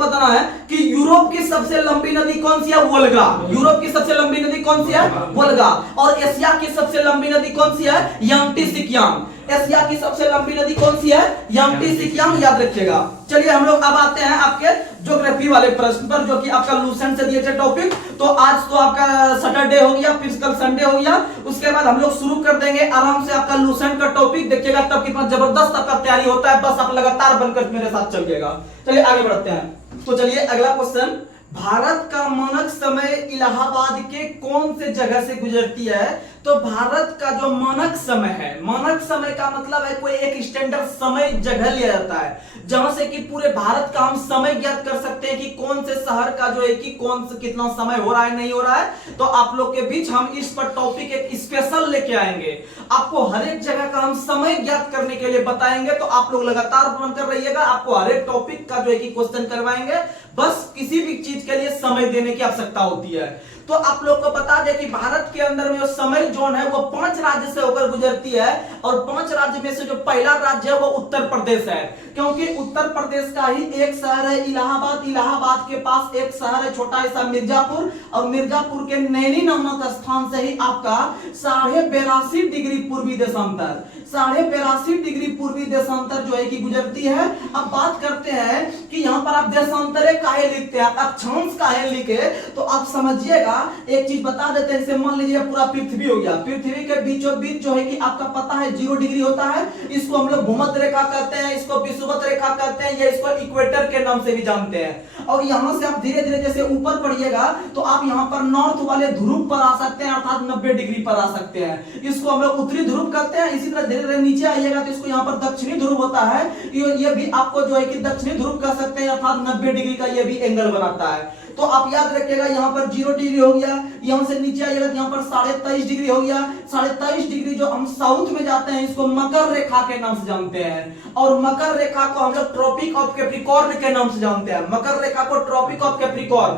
बताना है कि यूरोप की सबसे लंबी नदी कौन सी है? वोल्गा। यूरोप की सबसे लंबी नदी कौन सी है? वोल्गा। और एशिया की सबसे लंबी नदी कौन सी है? Yangtze Sikiang. एशिया की सबसे लंबी नदी कौन सी है? यमटी सिकियांग, याद रखिएगा। चलिए हम लोग अब आते हैं आपके ज्योग्राफी वाले प्रश्न पर, जो कि आपका लूसेंट से दिए थे टॉपिक। तो आज तो आपका सैटरडे हो गया, फिर कल संडे हो गया, उसके बाद हम लोग शुरू कर देंगे आराम से आपका लूसेंट का टॉपिक। देखिएगा तब कितना जबरदस्त आपका तैयारी होता है, बस आप लगातार बनकर मेरे साथ चलिएगा। चलिए आगे बढ़ते हैं। तो चलिए अगला क्वेश्चन, भारत का मानक समय इलाहाबाद के कौन से जगह से गुजरती है? तो भारत का जो मानक समय है, मानक समय का मतलब है कोई एक स्टैंडर्ड समय जगह लिया जाता है, जहां से कि पूरे भारत का हम समय ज्ञात कर सकते हैं कि कौन से शहर का जो है कि कौन से कितना समय हो रहा है, नहीं हो रहा है। तो आप लोग के बीच हम इस पर टॉपिक एक स्पेशल लेके आएंगे, आपको हर एक जगह का हम समय ज्ञात करने के लिए बताएंगे। तो आप लोग लगातार बनकर रहिएगा, आपको हर एक टॉपिक का जो है कि क्वेश्चन करवाएंगे, बस किसी भी चीज के लिए समय देने की आवश्यकता होती है। तो आप लोग को बता दें कि भारत के अंदर में जो समय जोन है वो 5 राज्य से होकर गुजरती है, और 5 राज्य में से जो पहला राज्य है वो उत्तर प्रदेश है, क्योंकि उत्तर प्रदेश का ही एक शहर है इलाहाबाद, इलाहाबाद के पास एक शहर है छोटा सा मिर्जापुर, और मिर्जापुर के नैनी नामक स्थान से ही आपका 82.5 डिग्री पूर्वी देशांतर, 82.5 डिग्री पूर्वी देशांतर जो है कि गुजरती है। अब बात करते हैं कि यहाँ पर आप देशांतरे काहे लिखते हैं, अक्षांश काहे लिखे, तो आप समझिएगा। एक चीज बता देते हैं, जैसे मान लीजिए पूरा पृथ्वी हो गया, पृथ्वी के बीचों बीच जो है कि आपका पता है 0 डिग्री होता है, इसको हम लोग भूमध्य रेखा कहते हैं, इसको विषुवत रेखा कहते हैं, या इसको इक्वेटर के नाम से भी जानते हैं। और यहां से आप धीरे धीरे जैसे ऊपर बढ़िएगा तो आप यहाँ पर नॉर्थ वाले ध्रुव पर आ सकते हैं, अर्थात 90 डिग्री पर आ सकते हैं, इसको हम लोग उत्तरी ध्रुव कहते हैं। इसी तरह धीरे धीरे नीचे आइएगा तो इसको यहाँ पर दक्षिणी ध्रुव होता है, ये भी आपको जो है कि दक्षिणी ध्रुव कह सकते हैं, अर्थात 90 डिग्री का ये भी एंगल बनाता है। तो आप याद रखिएगा यहाँ पर 0 डिग्री हो गया, यहाँ से नीचे आइएगा तो यहाँ पर 23.5 डिग्री हो गया। 23.5 डिग्री जो हम साउथ में जाते हैं इसको मकर रेखा के नाम से जानते हैं, और मकर रेखा को हम लोग ट्रॉपिक ऑफ कैप्रिकॉर्न के नाम से जानते हैं। मकर रेखा को ट्रॉपिक ऑफ कैप्रिकॉर्न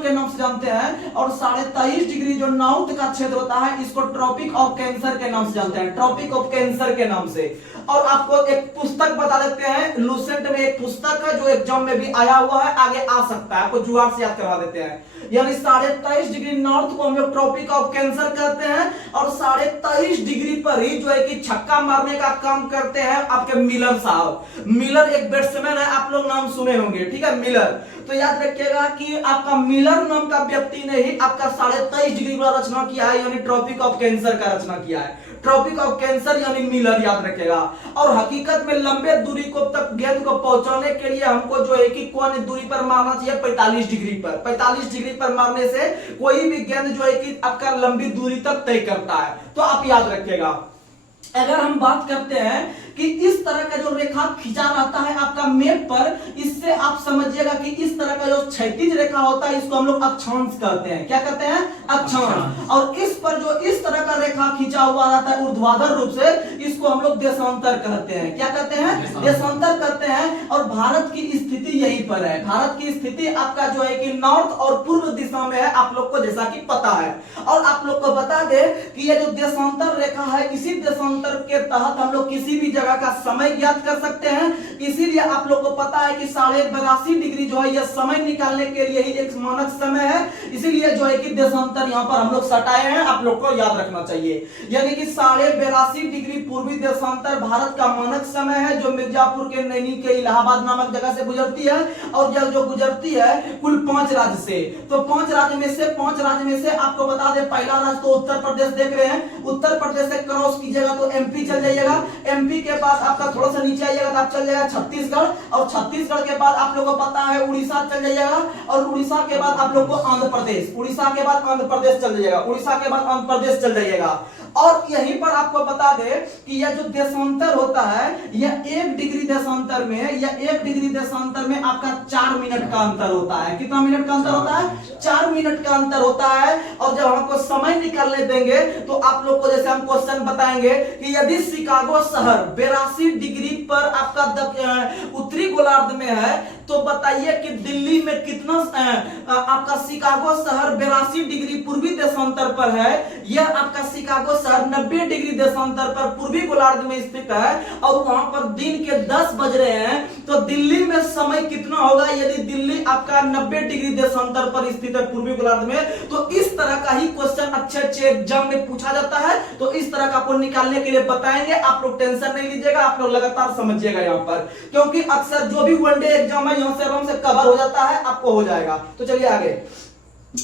के नाम से जानते हैं। और 23.5 डिग्री जो नॉर्थ का क्षेत्र होता है इसको ट्रॉपिक ऑफ कैंसर के नाम से जानते हैं, ट्रॉपिक ऑफ कैंसर के नाम से। और आपको एक पुस्तक बता देते हैं, लूसेंट में एक पुस्तक है जो एग्जाम में भी आया हुआ है, आगे आ सकता है, आपको जुगाड़ से याद करवा देते हैं। यानी 23.5 डिग्री नॉर्थ को हम लोग ट्रॉपिक ऑफ कैंसर कहते हैं, और 23.5 डिग्री पर ही जो है कि छक्का मारने का काम करते हैं आपके मिलर साहब। मिलर एक बैट्समैन है, आप लोग नाम सुने होंगे, ठीक है, मिलर। तो याद रखिएगा कि आपका मिलर नाम का व्यक्ति ने ही आपका 23.5 डिग्री का रचना किया है, यानी ट्रॉपिक ऑफ कैंसर का रचना किया है। ट्रॉपिक ऑफ कैंसर यानी मिलर, याद रखेगा। और हकीकत में लंबे दूरी को तक गेंद को पहुंचाने के लिए हमको जो है कि कौन दूरी पर मारना चाहिए, 45 डिग्री पर। 45 डिग्री पर मारने से कोई भी गेंद जो है कि आपका लंबी दूरी तक तय करता है, तो आप याद रखिएगा। अगर हम बात करते हैं कि इस तरह का जो रेखा खींचा रहता है आपका मैप पर, इससे आप समझिएगा कि इस तरह का जो क्षैतिज रेखा होता है इसको हम लोग अक्षांश कहते हैं। क्या कहते हैं? अक्षांश। और इस पर जो इस तरह का रेखा खींचा हुआ रहता है ऊर्ध्वाधर रूप से, इसको हम लोग देशांतर कहते हैं। क्या कहते हैं? देशांतर कहते हैं। और भारत की स्थिति यहीं पर है। भारत की स्थिति आपका जो है कि नॉर्थ और पूर्व दिशा में है, आप लोग को जैसा कि पता है। और आप लोग को बता दे कि ये जो देशांतर रेखा है, इसी देशांतर के तहत हम लोग किसी भी जगह का समय ज्ञात कर सकते हैं। इसीलिए आप लोग को पता है कि 82.5 डिग्री जो है यह समय निकालने के लिए ही एक मानक समय है। इसीलिए जो है कि देशांतर यहां पर हम लोग सटाए हैं, आप लोग को याद रखना चाहिए। यानी कि 82.5 डिग्री पूर्वी देशांतर भारत का मानक समय है, जो मिर्जापुर के नैनी के इलाहाबाद नामक जगह से गुजरती है। और यह जो गुजरती है कुल 5 राज्य से, तो 5 राज्य में से आपको बता दे, पहला राज्य तो उत्तर प्रदेश देख रहे हैं, उत्तर प्रदेश से क्रॉस कीजिएगा तो एमपी चल जाइएगा, एमपी के बाद आपका थोड़ा सा नीचे आइएगा तो आप चल जाएगा छत्तीसगढ़, और छत्तीसगढ़ के बाद आप लोगों को पता है उड़ीसा चल जाइएगा, और उड़ीसा के बाद आप लोग को आंध्र प्रदेश, उड़ीसा के बाद आंध्र प्रदेश चल जाइएगा, उड़ीसा के बाद आंध्र प्रदेश चल जाइएगा। और यहीं पर आपको बता दे कि यह जो देशांतर होता है, यह 1 डिग्री देशांतर में, यह 1 डिग्री देशांतर में आपका 4 मिनट का अंतर होता है। कितना मिनट का अंतर होता है? 4 मिनट का अंतर होता है। और जब हमको समय निकालने देंगे तो आप लोग को जैसे हम क्वेश्चन बताएंगे कि यदि शिकागो शहर 82 डिग्री पर आपका उत्तरी गोलार्ध में है, तो बताइए कि दिल्ली में कितना आपका शिकागो शहर 82 डिग्री पूर्वी देशांतर पर है। यह आपका शिकागो शहर 90 डिग्री देशांतर पर पूर्वी गोलार्ध में स्थित है और वहां पर दिन के 10 बज रहे हैं, तो दिल्ली में समय कितना होगा यदि दिल्ली आपका 90 डिग्री देशांतर पर स्थित है पूर्वी गोलार्ध में? तो इस तरह का ही क्वेश्चन अच्छे एग्जाम में पूछा जाता है। तो इस तरह का आपको निकालने के लिए बताएंगे, आप लोग टेंशन नहीं लीजिएगा, आप लोग लगातार समझिएगा यहाँ पर, क्योंकि अक्सर जो भी वनडे एग्जाम है यहाँ से आराम से कवर हो जाता है, आपको हो जाएगा। तो चलिए आगे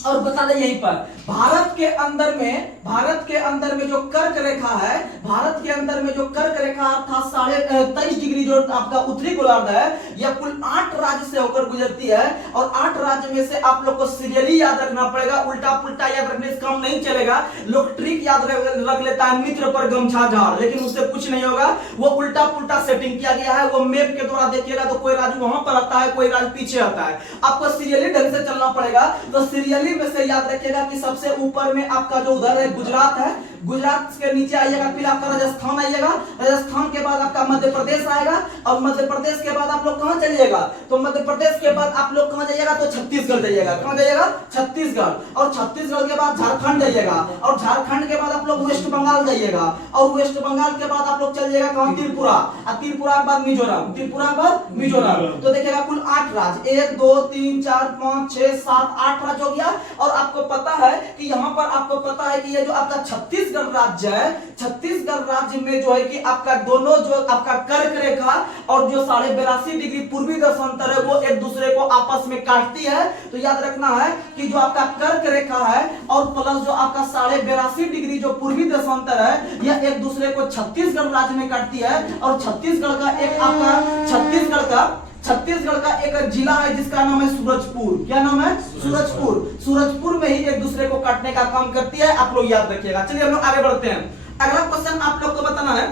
और बता दें यहीं पर भारत के अंदर में जो कर्क रेखा है, भारत के अंदर में जो कर्क रेखा अर्थात 23.5 डिग्री जो आपका उत्तरी गोलार्ध है, यह कुल 8 राज्य से होकर गुजरती है और 8 राज्य में से आप लोग को सीरियली याद रखना पड़ेगा, उल्टा पुल्टा याद रखने से काम नहीं चलेगा। लोग ट्रिक याद रख लेता है, मित्र पर गमछा झाड़, लेकिन उससे कुछ नहीं होगा, वो उल्टा पुल्टा सेटिंग किया गया है। वो मैप के द्वारा देखिएगा तो कोई राज्य वहां पर आता है, कोई राज्य पीछे आता है, आपको सीरियली ढंग से चलना पड़ेगा। तो सीरियली में से याद रखिएगा कि सबसे ऊपर में आपका जो उधर है गुजरात है, गुजरात के नीचे आइएगा, फिर आपका राजस्थान आइएगा, राजस्थान के बाद आपका मध्य प्रदेश आएगा और मध्य प्रदेश के बाद आप लोग कहां चलिएगा? तो मध्य प्रदेश के बाद आप लोग कहां जाइएगा? तो छत्तीसगढ़ जाइएगा। कहां जाइएगा? छत्तीसगढ़। और छत्तीसगढ़ के बाद झारखंड जाइएगा और झारखंड के बाद आप लोग वेस्ट बंगाल जाइएगा और वेस्ट बंगाल के बाद आप लोग चल जाइएगा कहां? त्रिपुरा। और त्रिपुरा के बाद मिजोरम, त्रिपुरा के बाद मिजोरम। तो देखिएगा कुल 8 राज्य, 1 2 3 4 5 6 7 8 राज्य हो गया। और आपको पता है कि यहाँ पर आपको पता है कि ये जो आपका छत्तीसगढ़ राज्य है, छत्तीसगढ़ राज्य में जो है कि आपका दोनों जो आपका कर्क रेखा और जो 82.5 डिग्री पूर्वी देशांतर है वो एक दूसरे को आपस में काटती है। तो याद रखना है कि जो आपका कर्क रेखा है और प्लस जो आपका 82.5 डिग्री जो पूर्वी देशांतर है, यह एक दूसरे को छत्तीसगढ़ राज्य में काटती है। और छत्तीसगढ़ का एक आपका छत्तीसगढ़ का एक जिला है जिसका नाम है सूरजपुर। क्या नाम है? सूरजपुर। सूरजपुर में ही एक दूसरे को काटने का काम करती है, आप लोग याद रखिएगा। चलिए हम लोग आगे बढ़ते हैं। अगला क्वेश्चन आप लोग को बताना है,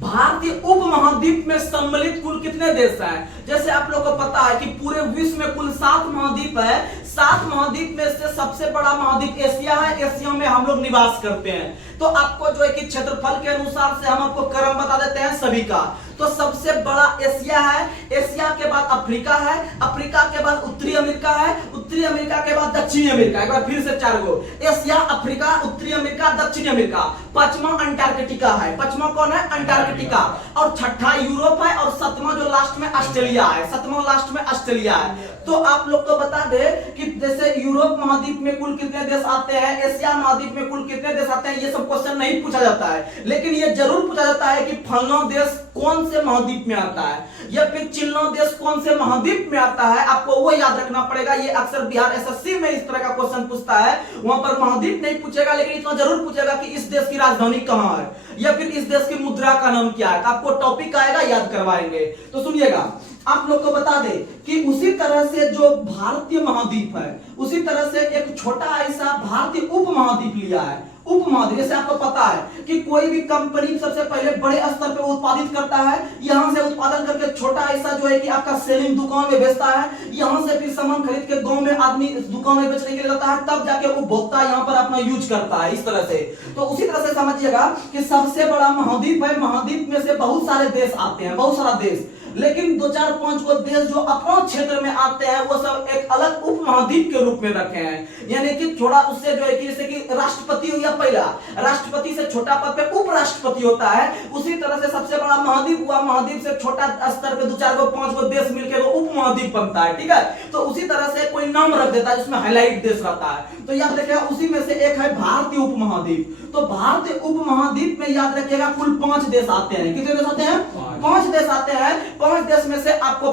भारतीय उपमहाद्वीप में सम्मिलित कुल कितने देश हैं? जैसे आप लोग को पता है कि पूरे विश्व में कुल 7 महाद्वीप है। 7 महाद्वीप में से सबसे बड़ा महाद्वीप एशिया है, एशिया में हम लोग निवास करते हैं। तो आपको जो है कि क्षेत्रफल के अनुसार से हम आपको क्रम बता देते हैं सभी का। तो सबसे बड़ा एशिया है, एशिया के बाद अफ्रीका है, अफ्रीका के बाद उत्तरी अमेरिका है, उत्तरी अमेरिका के बाद दक्षिणी अमेरिका। एक बार फिर से 4 गो, एशिया, अफ्रीका, उत्तरी अमेरिका, दक्षिणी अमेरिका। 5वां अंटार्कटिका है। 5वां कौन है? अंटार्कटिका। और 6ठा यूरोप है और 7वां जो लास्ट में ऑस्ट्रेलिया है, 7वां लास्ट में ऑस्ट्रेलिया है। तो आप लोग को बता दे कि जैसे यूरोप महाद्वीप में कुल कितने देश आते हैं, एशिया महाद्वीप में कुल कितने देश आते हैं, ये सब क्वेश्चन नहीं पूछा जाता है, लेकिन ये जरूर पूछा जाता है कि फलना देश कौन से महाद्वीप में आता है या फिर चिल्लो देश कौन से महाद्वीप में आता है, आपको वो याद रखना पड़ेगा। ये अक्सर बिहार एसएससी में इस तरह का क्वेश्चन पूछता है, वहां पर महाद्वीप नहीं पूछेगा, लेकिन इतना जरूर पूछेगा कि इस देश की राजधानी कहां है या फिर इस देश की मुद्रा का नाम क्या है। आपको टॉपिक आएगा, याद करवाएंगे। तो सुनिएगा, आप लोग को बता दे कि उसी तरह से जो भारतीय महाद्वीप है, उसी तरह से एक छोटा ऐसा भारतीय उपमहाद्वीप लिया है। उपमहाद्वीप, जैसे आपको पता है कि कोई भी कंपनी सबसे पहले बड़े स्तर पे उत्पादित करता है, यहां से उत्पादन करके छोटा ऐसा जो है कि आपका सेलिंग दुकान में बेचता है, यहां से फिर सामान खरीद के गांव में आदमी दुकान में बेचने के लिए लाता है, तब जाके उपभोक्ता यहां पर अपना यूज करता है, इस तरह से। तो उसी तरह से समझिएगा कि सबसे बड़ा महाद्वीप है, महाद्वीप में से बहुत सारे देश आते हैं, बहुत सारा देश, लेकिन 2 4 5 को देश जो अपना क्षेत्र में आते हैं वो सब एक अलग उपमहाद्वीप के रूप में रखे हैं। यानी कि थोड़ा उससे जो है कि जैसे कि राष्ट्रपति हो गया पहला, राष्ट्रपति से छोटा पद पे उपराष्ट्रपति होता है, उसी तरह से सबसे बड़ा महाद्वीप हुआ, महाद्वीप से छोटा स्तर पे 2 4 5 को देश मिलकर वो उपमहाद्वीप बनता है। ठीक है, तो उसी तरह से कोई नाम रख देता है जिसमें हाईलाइट देश रहता है। तो याद रखिएगा उसी में से एक है भारतीय उपमहाद्वीप। तो भारतीय उपमहाद्वीप में याद रखिएगा कुल 5 देश आते हैं। कितने देश आते हैं? 5 देश आते हैं। 5 देश में से आपको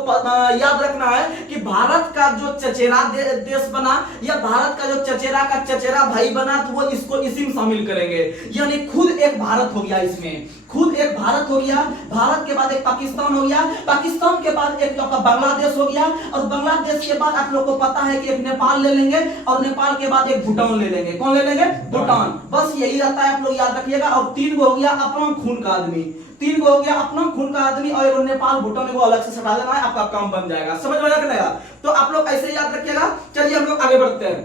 याद रखना है कि भारत का जो चचेरा देश बना या भारत का जो चचेरा भाई बना, तो वो इसको इसी में शामिल करेंगे, यानी खुद एक भारत हो गया, इसमें खुद एक भारत हो गया। भारत के बाद एक पाकिस्तान हो गया, पाकिस्तान के बाद एक आपका बांग्लादेश हो गया, और बांग्लादेश के बाद आप लोग को पता है कि एक नेपाल ले लेंगे, और नेपाल के बाद एक भूटान ले लेंगे। कौन ले लेंगे? भूटान। बस यही रहता है, आप लोग याद रखिएगा। और 3 गो हो गया अपना खून का आदमी, 3 गो हो गया अपना खून का आदमी, और एक नेपाल भूटान को अलग से हटा देना है, आपका काम बन जाएगा। समझ में आ जाएगा? तो आप लोग ऐसे याद रखिएगा। चलिए हम लोग आगे बढ़ते हैं।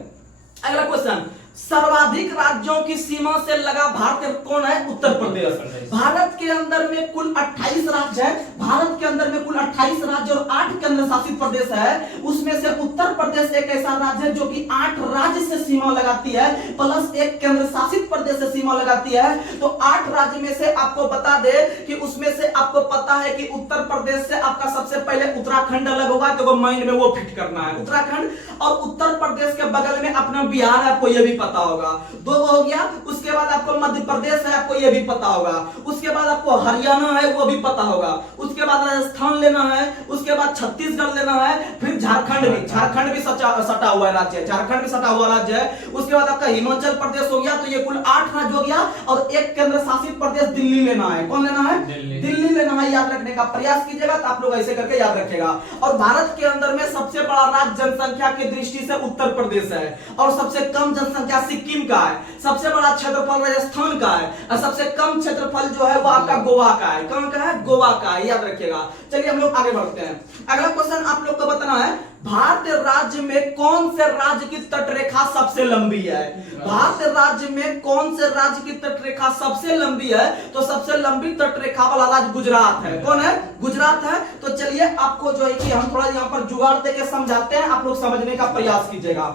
अगला क्वेश्चन, सर्वाधिक राज्यों की सीमा से लगा भारत कौन है? उत्तर प्रदेश। भारत के अंदर में कुल 28 राज्य है। भारत के अंदर में कुल 28 राज्य और 8 केंद्र शासित प्रदेश है। उसमें से उत्तर प्रदेश एक ऐसा राज्य है जो कि 8 राज्य से सीमा लगाती है प्लस एक केंद्र शासित प्रदेश से सीमा लगाती है। तो 8 राज्य में से आपको बता दे कि उसमें से आपको पता है कि उत्तर प्रदेश से आपका सबसे पहले उत्तराखंड अलग होगा, तो माइंड में वो फिट करना है। उत्तराखंड और उत्तर प्रदेश के बगल में अपना बिहार है, आपको ये भी पता होगा। 2 हो गया। उसके बाद आपको मध्य प्रदेश है, आपको ये भी पता होगा। उसके बाद आपको हरियाणा है, वो भी पता होगा। उसके बाद राजस्थान लेना है, उसके बाद छत्तीसगढ़ लेना है, फिर झारखंड भी सटा हुआ राज्य है। झारखंड भी सटा हुआ राज्य है। उसके बाद आपका हिमाचल प्रदेश हो गया। तो ये कुल 8 राज्य हो गया और एक केंद्र शासित प्रदेश दिल्ली लेना है। कौन लेना है? दिल्ली लेना है। याद रखने का प्रयास कीजिएगा तो आप लोग ऐसे करके याद रखेगा। और भारत के अंदर में सबसे बड़ा राज्य जनसंख्या की दृष्टि से उत्तर प्रदेश है और सबसे कम जनसंख्या सिक्किम का है। सबसे बड़ा क्षेत्रफल राजस्थान का है और सबसे कम क्षेत्रफल जो है वो आपका गोवा का है। कौन का है? गोवा का है। याद रखिएगा। चलिए हम लोग आगे बढ़ते हैं। अगला क्वेश्चन आप लोग को बताना है, भारतीय राज्य में कौन से राज्य की तटरेखा सबसे लंबी है? भारतीय राज्य में कौन से राज्य की तटरेखा सबसे लंबी है? तो सबसे लंबी तटरेखा वाला राज्य गुजरात है। कौन है? गुजरात है। तो चलिए आपको जो है कि हम थोड़ा यहाँ पर जुगाड़ देके समझाते हैं, आप लोग समझने का प्रयास कीजिएगा।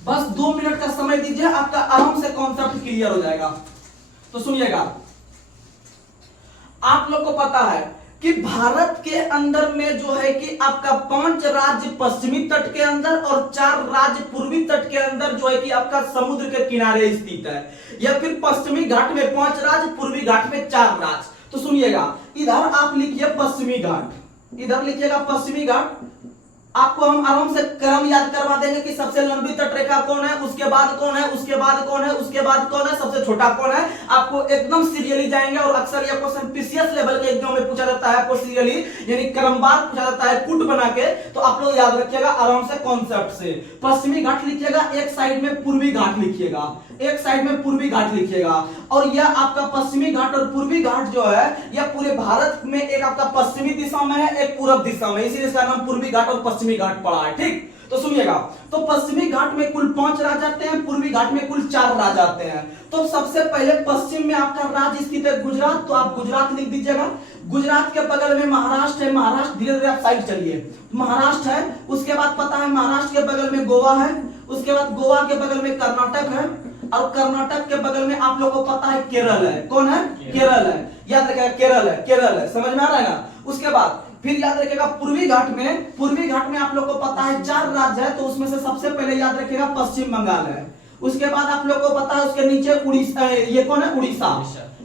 बस 2 मिनट का समय दीजिए, आपका आराम से कॉन्सेप्ट क्लियर हो जाएगा। तो सुनिएगा, आप लोग को पता है कि भारत के अंदर में जो है कि आपका 5 राज्य पश्चिमी तट के अंदर और 4 राज्य पूर्वी तट के अंदर जो है कि आपका समुद्र के किनारे स्थित है। या फिर पश्चिमी घाट में 5 राज्य, पूर्वी घाट में 4 राज्य। तो सुनिएगा, इधर आप लिखिए पश्चिमी घाट, इधर लिखिएगा पश्चिमी घाट। आपको हम आराम से क्रम याद करवा देंगे कि सबसे लंबी तटरेखा कौन है, उसके बाद कौन है, उसके बाद कौन है, उसके बाद कौन है, सबसे छोटा कौन है। आपको एकदम सीरियली जाएंगे और अक्सर यह क्वेश्चन पीसीएस लेवल के एग्जाम में पूछा जाता है, आपको सीरियली यानी क्रमवार पूछा जाता है, कुट बना के। तो आप लोग याद रखिएगा आराम से कॉन्सेप्ट से। पश्चिमी घाट लिखिएगा, एक साइड में पूर्वी घाट लिखिएगा, एक साइड में पूर्वी घाट लिखिएगा। और यह आपका पश्चिमी घाट और पूर्वी घाट जो है यह पूरे भारत में एक आपका पश्चिमी दिशा में है, एक पूर्व दिशा में, इसीलिए इसका नाम पूर्वी घाट और पश्चिमी घाट पड़ा है। ठीक, तो सुनिएगा, तो पश्चिमी घाट में कुल 5 राज्य आते हैं, पूर्वी घाट में कुल 4 राज्य आते हैं। तो सबसे पहले पश्चिम में आपका राज्य स्थित है गुजरात, तो आप गुजरात लिख दीजिएगा। गुजरात के बगल में महाराष्ट्र है, महाराष्ट्र धीरे धीरे आप साइड चलिए, महाराष्ट्र है। उसके बाद पता है महाराष्ट्र के बगल में गोवा है, उसके बाद गोवा के बगल में कर्नाटक है और कर्नाटक के बगल में आप लोगों को पता है केरल है। कौन है? केरल है। याद रखिएगा केरल है, केरल है। समझ में आ रहा है ना? उसके बाद फिर याद रखिएगा पूर्वी घाट में आप लोग को पता है 4 राज्य है। तो उसमें से सबसे पहले याद रखिएगा पश्चिम बंगाल है। उसके बाद आप लोग को पता है उसके नीचे उड़ीसा, ये कौन है?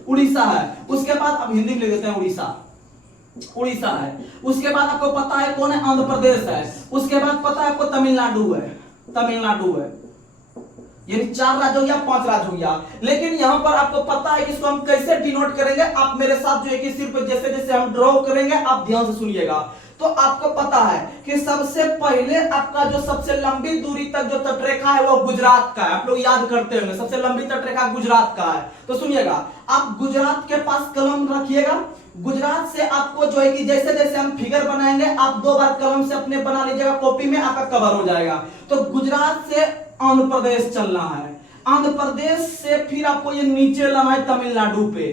उड़ीसा है। उसके बाद अब हिंदी में लिख देते हैं उड़ीसा है। उसके बाद आपको पता है कौन है? आंध्र प्रदेश है। उसके बाद पता है आपको तमिलनाडु है। यानी 4 राज्य हो गया, 5 राज्य हो गया। लेकिन यहां पर आपको पता है कि इसको हम कैसे डिनोट करेंगे। आप मेरे साथ जो है कि सिर्फ जैसे जैसे हम ड्रॉ करेंगे आप ध्यान से सुनिएगा। तो आपको पता है कि सबसे पहले आपका जो सबसे लंबी दूरी तक जो तटरेखा है वो गुजरात का है। आप लोग याद करते होंगे सबसे लंबी तटरेखा गुजरात का है। तो सुनिएगा, आप गुजरात के पास कलम रखिएगा। गुजरात से आपको जो है कि जैसे जैसे हम फिगर बनाएंगे आप 2 बार कलम से अपने बना लीजिएगा, कॉपी में आपका कवर हो जाएगा। तो गुजरात से आंध्र प्रदेश चलना है, आंध्र प्रदेश से फिर आपको ये नीचे लाना है तमिलनाडु पे,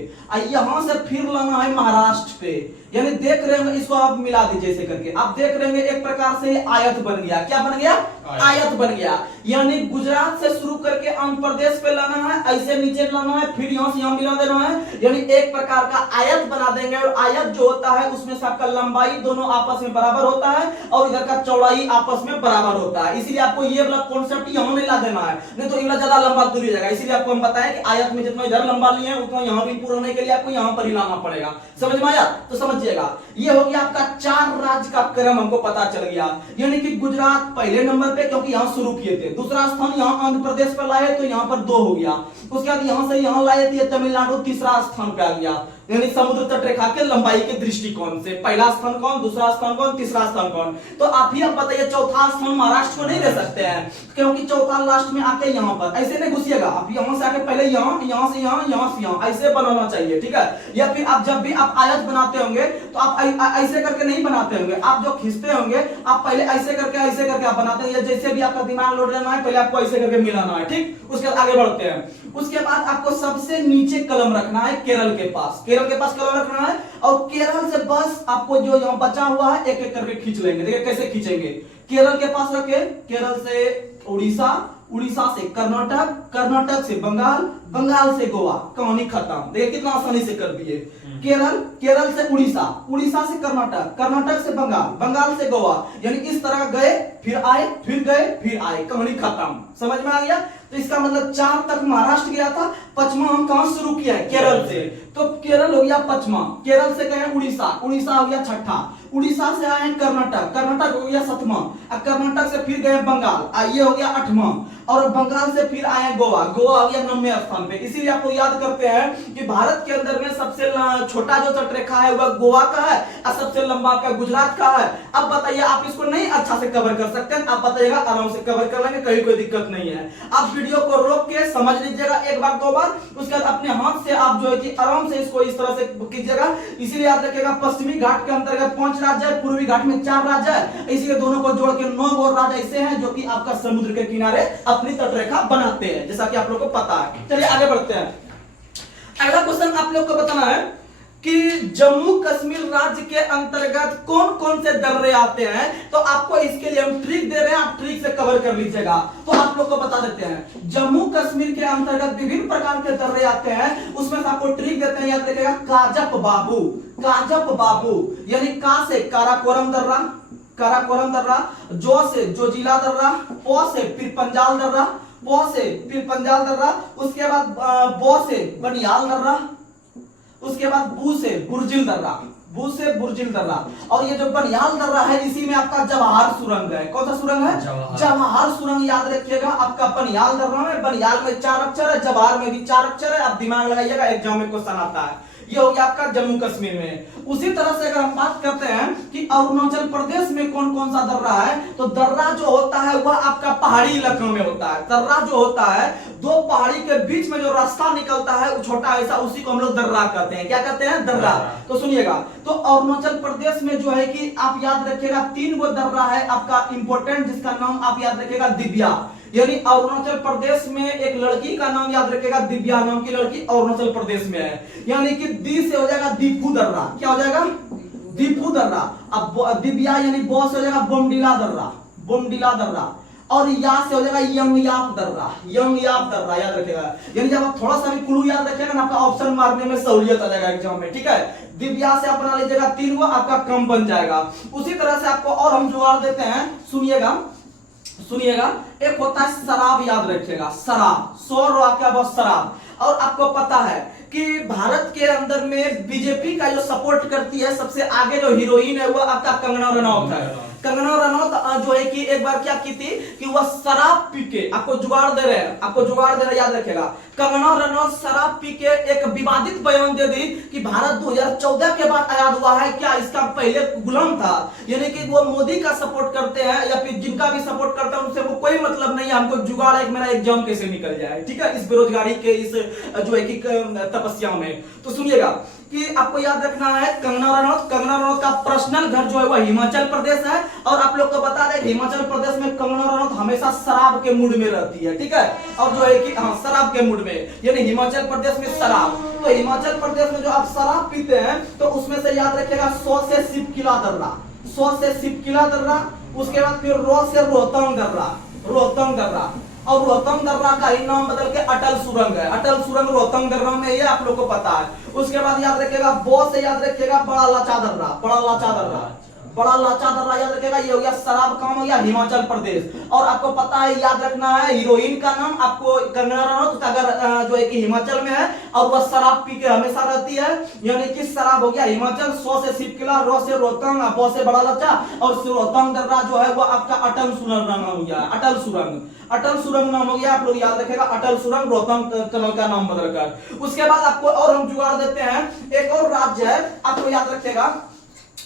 यहां से फिर लाना है महाराष्ट्र पे। यानी देख रहे होंगे, इसको आप मिला दीजिए ऐसे करके, आप देख रहे होंगे एक प्रकार से ये आयत बन गया। क्या बन गया? आयत बन गया। यानी गुजरात से शुरू करके आंध्र प्रदेश पे लाना है, ऐसे नीचे लाना है, फिर यहां से यहां मिला देना है। यानी एक प्रकार का आयत बना देंगे। और आयत जो होता है उसमें से आपका लंबाई दोनों आपस में बराबर होता है और इधर का चौड़ाई आपस में बराबर होता है। इसीलिए आपको ये वाला कॉन्सेप्ट यहां नहीं ला देना है, नहीं तो ये ज्यादा लंबा दूरी हो जाएगा। इसीलिए आपको हम बताएं कि आयत में जितना इधर लंबा लिए उतना यहां भी पूरा होने के लिए आपको यहां पर ही लाना पड़ेगा। समझ में आया? तो समझिएगा, ये हो गया आपका 4 राज्य का क्रम हमको पता चल गया। यानी कि गुजरात पहले नंबर पे क्योंकि यहां शुरू किए थे, दूसरा स्थान यहां आंध्र प्रदेश पर लाए तो यहां पर 2 हो गया। उसके बाद यहां से यहां लाए थे तमिलनाडु, तीसरा स्थान पे आ गया। यानी समुद्र तटरेखा के लंबाई के दृष्टिकोण से पहला स्थान कौन, दूसरा स्थान कौन, तीसरा स्थान कौन। तो आप ही अब बताइए चौथा स्थान महाराष्ट्र को नहीं दे सकते हैं क्योंकि चौथा लास्ट में आके यहां पर ऐसे नहीं घुसिएगा। आप यहां से आके पहले यहां से यहां ऐसे बनाना चाहिए, ठीक है। या फिर आप जब भी आप आयत बनाते होंगे तो आप ऐसे करके नहीं बनाते होंगे, आप जो खींचते होंगे आप पहले ऐसे करके आप बनाते हैं, जैसे भी आपका दिमाग लोड लेना है पहले आपको ऐसे करके मिलाना है, ठीक। उसके बाद आगे बढ़ते हैं। उसके बाद आपको सबसे नीचे कलम रखना है केरल के पास कलम रखना है, और केरल से बस आपको जो यहाँ बचा हुआ है एक एक करके खींच लेंगे। देखिए कैसे खींचेंगे, केरल के पास रखे, केरल से उड़ीसा, उड़ीसा से कर्नाटक, कर्नाटक से बंगाल, बंगाल से गोवा, कहानी खत्म। देखिए कितना आसानी से कर दिए। केरल, केरल से उड़ीसा, उड़ीसा से कर्नाटक, कर्नाटक से बंगाल, बंगाल से गोवा, यानी इस तरह गए फिर आए फिर गए फिर आए, कहानी खत्म। समझ में आ गया? तो इसका मतलब 4 तक महाराष्ट्र गया था, 5वां हम कहां से शुरू किया है? केरल से। तो केरल हो गया 5वां, केरल से गए उड़ीसा, उड़ीसा हो गया 6ठा, उड़ीसा से आए कर्नाटक, कर्नाटक हो गया 7वां, कर्नाटक से फिर गए बंगाल, ये हो गया 8वां, और बंगाल से फिर आए गोवा, गोवा हो गया 9वें स्थान पे। इसीलिए आपको याद करते हैं कि भारत के अंदर में सबसे छोटा जो तटरेखा है वह गोवा का है, और सबसे लंबा आपका गुजरात का है। अब बताइए, आप इसको नहीं अच्छा से कवर कर सकते हैं, आप बताइएगा, आराम से कवर कर लेंगे, कहीं कोई दिक्कत नहीं है। आप वीडियो को रोक के समझ लीजिएगा एक बार 2 बार, उसके बाद अपने हाथ से आप जो है कि आराम से इसको इस तरह से कीजिएगा। इसीलिए याद रखिएगा, पश्चिमी घाट के अंतर्गत 5 राज्य है, पूर्वी घाट में 4 राज्य है, इसीलिए दोनों को जोड़ के 9 और राज्य ऐसे हैं जो कि आपका समुद्र के किनारे अपनी तटरेखा बनाते हैं, जैसा कि आप लोग को पता है। चलिए आगे बढ़ते हैं। अगला क्वेश्चन आप लोग को बताना है कि जम्मू कश्मीर राज्य के अंतर्गत कौन कौन से दर्रे आते हैं। तो आपको इसके लिए हम ट्रिक दे रहे हैं, आप ट्रिक से कवर कर लीजिएगा। तो आप लोग को बता देते हैं, जम्मू कश्मीर के अंतर्गत विभिन्न प्रकार के दर्रे आते हैं, उसमें से आपको ट्रिक देते हैं, याद रखिएगा, काजप बाबू, काजप बाबू, यानी का से काराकोरम दर्रा, काराकोरम दर्रा, जो से जोजिला दर्रा, पो से फिर पंजाल दर्रा, पो से फिर पंजाल दर्रा, उसके बाद बो से बनियाल दर्रा, उसके बाद बू से बुर्जिल दर्रा, बू से बुर्जिल दर्रा, और ये जो बनियाल दर्रा है इसी में आपका जवाहर सुरंग है। कौन सा सुरंग है? जवाहर सुरंग। याद रखिएगा, आपका बनियाल दर्रा में, बनियाल में 4 अक्षर है, जवाहर में भी 4 अक्षर है, आप दिमाग लगाइएगा, एग्जाम में क्वेश्चन आता है। ये हो गया आपका जम्मू कश्मीर में। उसी तरह से अगर हम बात करते हैं कि अरुणाचल प्रदेश में कौन कौन सा दर्रा है, तो दर्रा जो होता है वह आपका पहाड़ी इलाकों में होता है। दर्रा जो होता है 2 पहाड़ी के बीच में जो रास्ता निकलता है वो छोटा ऐसा, उसी को हम लोग दर्रा कहते हैं। क्या कहते हैं? दर्रा। तो सुनिएगा, तो अरुणाचल प्रदेश में जो है कि आप याद रखिएगा 3 गो दर्रा है आपका इंपॉर्टेंट, जिसका नाम आप याद रखिएगा दिव्या, यानी अरुणाचल प्रदेश में एक लड़की का नाम याद रखिएगा, दिव्या नाम की लड़की अरुणाचल प्रदेश में है। यानी कि दी से हो जाएगा दीपू दर्रा, क्या हो जाएगा? दीपू दर्रा। अब दिव्या यानी बो से हो जाएगा बोमडिला दर्रा, बोमडिला दर्रा, और या से हो जाएगा यंगयाप दर्रा, यंगयाप दर्रा। याद रखिएगा, यानी जब आप थोड़ा सा भी क्लू याद रखिएगा ना, आपका ऑप्शन मारने में सहूलियत आ जाएगा एग्जाम में, ठीक है। दिव्या से अपना लीजिएगा 3 गो, आपका कम बन जाएगा। उसी तरह से आपको और हम जुगाड़ देते हैं, सुनिएगा सुनिएगा। एक होता है शराब, याद रखिएगा, शराब, 100 रुपया बस शराब। और आपको पता है कि भारत के अंदर में बीजेपी का जो सपोर्ट करती है, सबसे आगे जो हीरोइन है वह आपका कंगना रनौत है। कंगना रनौत जो है कि एक बार क्या की थी कि वह शराब पी के, आपको जुगाड़ दे रहे हैं, आपको जुगाड़ दे रहे हैं, याद रखिएगा। कंगना रनौत शराब पी के एक विवादित बयान दे दी कि भारत 2014 के बाद आजाद हुआ है, क्या इसका पहले गुलाम था। यानी कि वो मोदी का सपोर्ट करते हैं या फिर जिनका भी सपोर्ट करते हैं उनसे वो कोई मतलब नहीं है, हमको जुगाड़ है कि मेरा एग्जाम कैसे निकल जाए, ठीक है, इस बेरोजगारी के इस जो है कि तपस्या में। तो सुनिएगा कि आपको याद रखना है, कंगना रनौत का पर्सनल घर जो है वह हिमाचल प्रदेश है। और आप लोग को बता दें हिमाचल प्रदेश में कंगना रनौत हमेशा शराब के मूड में रहती है, ठीक है, और जो है कि हाँ शराब के मूड में, यानी हिमाचल प्रदेश में शराब। तो हिमाचल प्रदेश में जो आप शराब पीते हैं तो उसमें से याद रखिएगा 100 से शिवकिला दर्रा, 100 से शिवकिला दर्रा, उसके बाद फिर रो से रोहतांग दर्रा, रोहतांग दर्रा, और रोहतांग दर्रा का ही नाम बदल के अटल सुरंग है। अटल सुरंग रोहतांग दर्रा में, ये आप लोग को पता है। उसके बाद याद रखिएगा बो से याद रखिएगा बड़ा लाचा दर्रा, बड़ा लाचा दर्रा, बड़ा लाचा दर्रा याद रखिएगा, ये हो गया शराब काम हो गया हिमाचल प्रदेश। और आपको पता है, याद रखना है हीरोइन का नाम आपको कंगना रनौत, अगर जो है कि हिमाचल में है और वह शराब पी के हमेशा रहती है, यानी कि शराब हो गया हिमाचल, 100 से शिवकिला, रो से रोहतांग, बो से बड़ा लाचा, और रोहतांग दर्रा जो है वो आपका अटल सुरंग नाम हो गया, अटल सुरंग, अटल सुरंग नाम हो गया। आप लोग याद रखेगा अटल सुरंग रोहतांग टनल का नाम बदलकर। उसके बाद आपको और हम जुगाड़ देते हैं, एक और राज्य है, आपको याद रखेगा,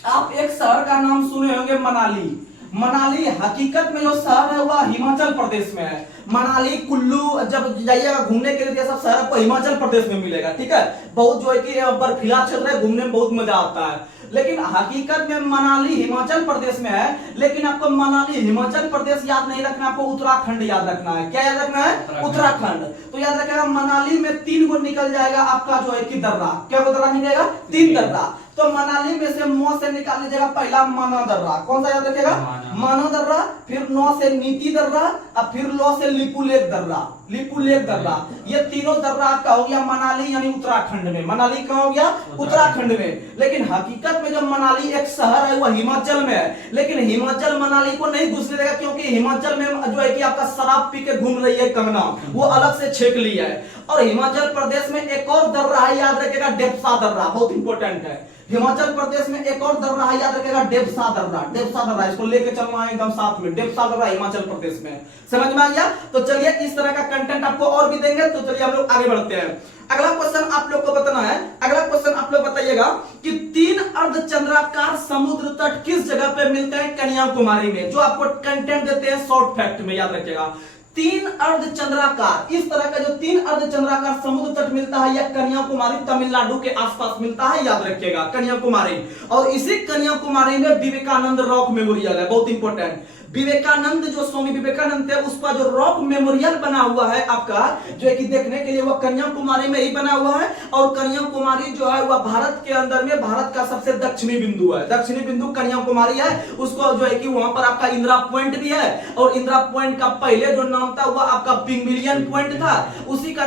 आप एक शहर का नाम सुने होंगे मनाली। मनाली हकीकत में जो शहर है वह हिमाचल प्रदेश में है। मनाली, कुल्लू, जब जाइएगा घूमने के लिए सब शहर आपको हिमाचल प्रदेश में मिलेगा, ठीक है। बहुत जो है कि बर्फीला क्षेत्र है, घूमने में बहुत मजा आता है। लेकिन हकीकत में मनाली हिमाचल प्रदेश में है, लेकिन आपको मनाली हिमाचल प्रदेश याद नहीं रखना, आपको उत्तराखंड याद रखना है। क्या याद रखना है? उत्तराखंड। तो याद रखिएगा मनाली में 3 गो निकल जाएगा आपका जो है कि दर्रा। क्या दर्रा निकलेगा? 3 दर्रा। तो मनाली में से म से निकाल लीजिएगा पहला माना दर्रा। कौन सा याद रखिएगा? माना दर्रा। फिर न से नीति दर्रा और फिर ल से लिपुलेख दर्रा। लिपुलेख दर्रा, ये तीनों दर्रा आपका हो गया मनाली यानी उत्तराखंड में। मनाली कहां हो गया? उत्तराखंड में। लेकिन हकीकत में जो मनाली एक शहर है वो हिमाचल में है, लेकिन हिमाचल मनाली को नहीं घुसने देगा, क्योंकि हिमाचल में जो है कि आपका शराब पी के घूम रही है कंगना, वो अलग से छेक लिया है। और हिमाचल प्रदेश में एक और दर्रा है, याद रखिएगा डेप्सा दर्रा, बहुत इंपॉर्टेंट है। हिमाचल प्रदेश में एक और दर्रा है, याद रखिएगा डेप्सा दर्रा। डेप्सा दर्रा इसको लेके चलना है एकदम साथ में। डेप्सा दर्रा हिमाचल प्रदेश में। समझ में आ गया? तो चलिए इस तरह का कंटेंट आपको और भी देंगे, तो चलिए हम लोग आगे बढ़ते हैं। अगला क्वेश्चन आप लोग को बताना है। अगला क्वेश्चन आप लोग बताइएगा कि 3 अर्धचंद्राकार समुद्र तट किस जगह पे मिलते हैं? कन्याकुमारी में। जो आपको कंटेंट देते हैं शॉर्ट फैक्ट में, याद रखिएगा 3 अर्धचंद्राकार, इस तरह का जो 3 अर्धचंद्राकार समुद्र तट मिलता है यह कन्याकुमारी तमिलनाडु के आसपास मिलता है, याद रखिएगा कन्याकुमारी। और इसी कन्याकुमारी में विवेकानंद रॉक मेमोरियल है, बहुत इंपॉर्टेंट। विवेकानंद जो स्वामी विवेकानंद थे उसका जो रॉक मेमोरियल बना हुआ है आपका, जो है कि देखने के लिए वह कन्याकुमारी में ही बना हुआ है। और कन्याकुमारी जो है वह भारत के अंदर में भारत का सबसे दक्षिणी बिंदु है। दक्षिणी बिंदु कन्याकुमारी है। उसको जो है कि वहां पर आपका इंदिरा पॉइंट भी है, और इंदिरा पॉइंट का पहले जो नाम था वह आपका पिग्मिलियन पॉइंट था, उसी का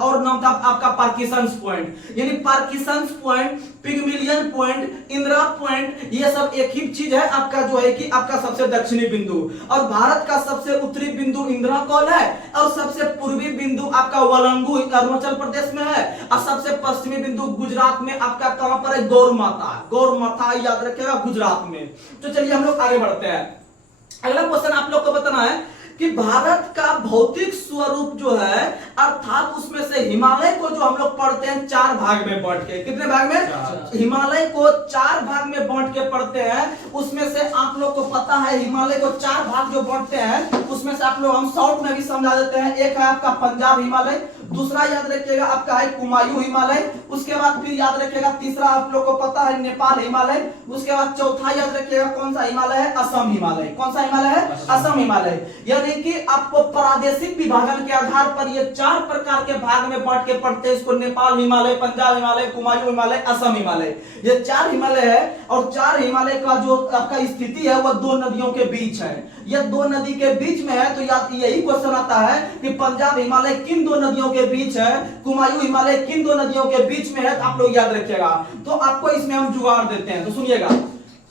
और नाम था आपका पार्किंसंस पॉइंट। यानी Parkinson's point, Pygmalion point, Indira point, ये सब एक ही चीज है आपका, जो है कि आपका सबसे दक्षिणी बिंदु। और भारत का सबसे उत्तरी बिंदु इंदिरा कॉल है, और सबसे पूर्वी बिंदु आपका वलंगू अरुणाचल प्रदेश में है, और सबसे पश्चिमी बिंदु गुजरात में आपका कहां पर है? गौर माता। गौर माता याद रखिएगा गुजरात में। तो चलिए हम लोग आगे बढ़ते हैं। अगला क्वेश्चन आप लोग को बताना है कि भारत का भौतिक स्वरूप जो है, अर्थात उसमें से हिमालय को जो हम लोग पढ़ते हैं 4 भाग में बांट के। कितने भाग में? हिमालय को 4 भाग में बांट के पढ़ते हैं। उसमें से आप लोग को पता है हिमालय को 4 भाग जो बांटते हैं, उसमें से आप लोग हम शॉर्ट में भी समझा देते हैं। एक है आपका पंजाब हिमालय, दूसरा याद रखिएगा आपका है कुमायूं हिमालय, उसके बाद फिर याद रखिएगा तीसरा आप लोग को पता है नेपाल हिमालय, उसके बाद चौथा याद रखिएगा कौन सा हिमालय है? असम हिमालय। कौन सा हिमालय है? असम हिमालय। यानी कि आपको प्रादेशिक विभाजन के आधार पर ये 4 प्रकार के भाग में बांट के पढ़ते हैं इसको। नेपाल हिमालय, पंजाब हिमालय, कुमायूं हिमालय, असम हिमालय, ये 4 हिमालय है। और 4 हिमालय का जो आपका स्थिति है वह 2 नदियों के बीच है। यह 2 नदी के बीच में है। तो यही क्वेश्चन आता है कि पंजाब हिमालय किन 2 नदियों के बीच है, कुमायूं हिमालय किन 2 नदियों के बीच में है, तो आप लोग याद रखिएगा। तो आपको इसमें हम जुगाड़ देते हैं, तो सुनिएगा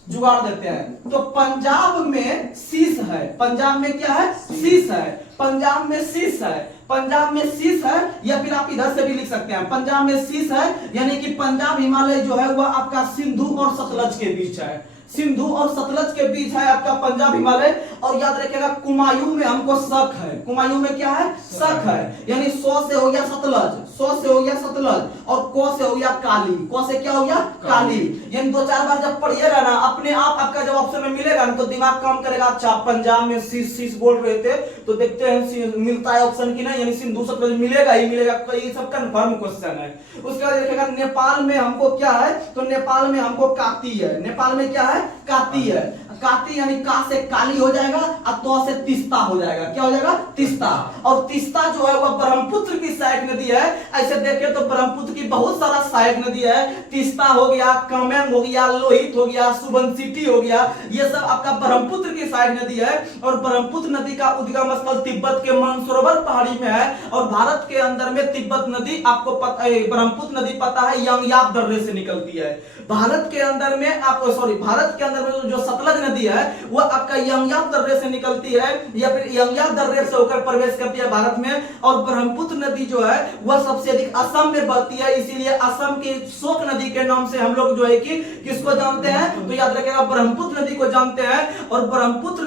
जुगाड़ देते हैं। तो पंजाब में शीश है। पंजाब में क्या है? शीश है। पंजाब में शीश है। पंजाब में शीश है, या फिर आप इधर से भी लिख सकते हैं पंजाब में शीश है। यानी कि पंजाब हिमालय जो है वह आपका सिंधु और सतलज के बीच है। सिंधु और सतलज के बीच है आपका पंजाब हिमालय। और याद रखिएगा कुमायूं में हमको शक है। कुमायूं में क्या है? शक है। यानी 100 से हो गया सतलज, 100 से हो गया सतलज, और को से हो गया काली। को से क्या हो गया? काली। यानी 2-4 बार जब पढ़िएगा ना, अपने आप आपका जब ऑप्शन में मिलेगा ना, तो दिमाग काम करेगा। अच्छा पंजाब में शीश शीश बोल रहे थे, तो देखते हैं मिलता है ऑप्शन की नहीं, यानी सिंधु सतलज मिलेगा ही मिलेगा। तो ये सब कंफर्म क्वेश्चन है। उसके बाद देखिएगा नेपाल में हमको क्या है? तो नेपाल में हमको काती है। नेपाल में क्या है? काती है। काती यानी का से काली हो जाएगा, और तो से तिस्ता हो जाएगा। क्या हो जाएगा? तिस्ता। और तिस्ता जो है वह ब्रह्मपुत्र की सहायक नदी है। ऐसे देखें तो ब्रह्मपुत्र की बहुत सारा सहायक नदी है। तिस्ता हो गया, कामेंग हो गया, लोहित हो गया, सुबनसिटी हो गया, ये सब आपका ब्रह्मपुत्र की सहायक नदी है। और ब्रह्मपुत्र नदी का उद्गम स्थल तिब्बत के मानसरोवर पहाड़ी में है। और भारत के अंदर में तिब्बत नदी आपको पता है, ब्रह्मपुत्र नदी पता है यंगयाप दर्रे से निकलती है। भारत के अंदर में आपको भारत के अंदर में जो सतलज नदी है वह आपका यंगयाप दर्रे से निकलती है, या फिर यंगयाप दर्रे से होकर प्रवेश करती है भारत में। और ब्रह्मपुत्र नदी जो है वह सबसे अधिक असम में बहती है, इसीलिए असम की शोक नदी के नाम से हम लोग जो है कि किसको जानते हैं? तो याद रखिएगा ब्रह्मपुत्र नदी को जानते हैं। और ब्रह्मपुत्र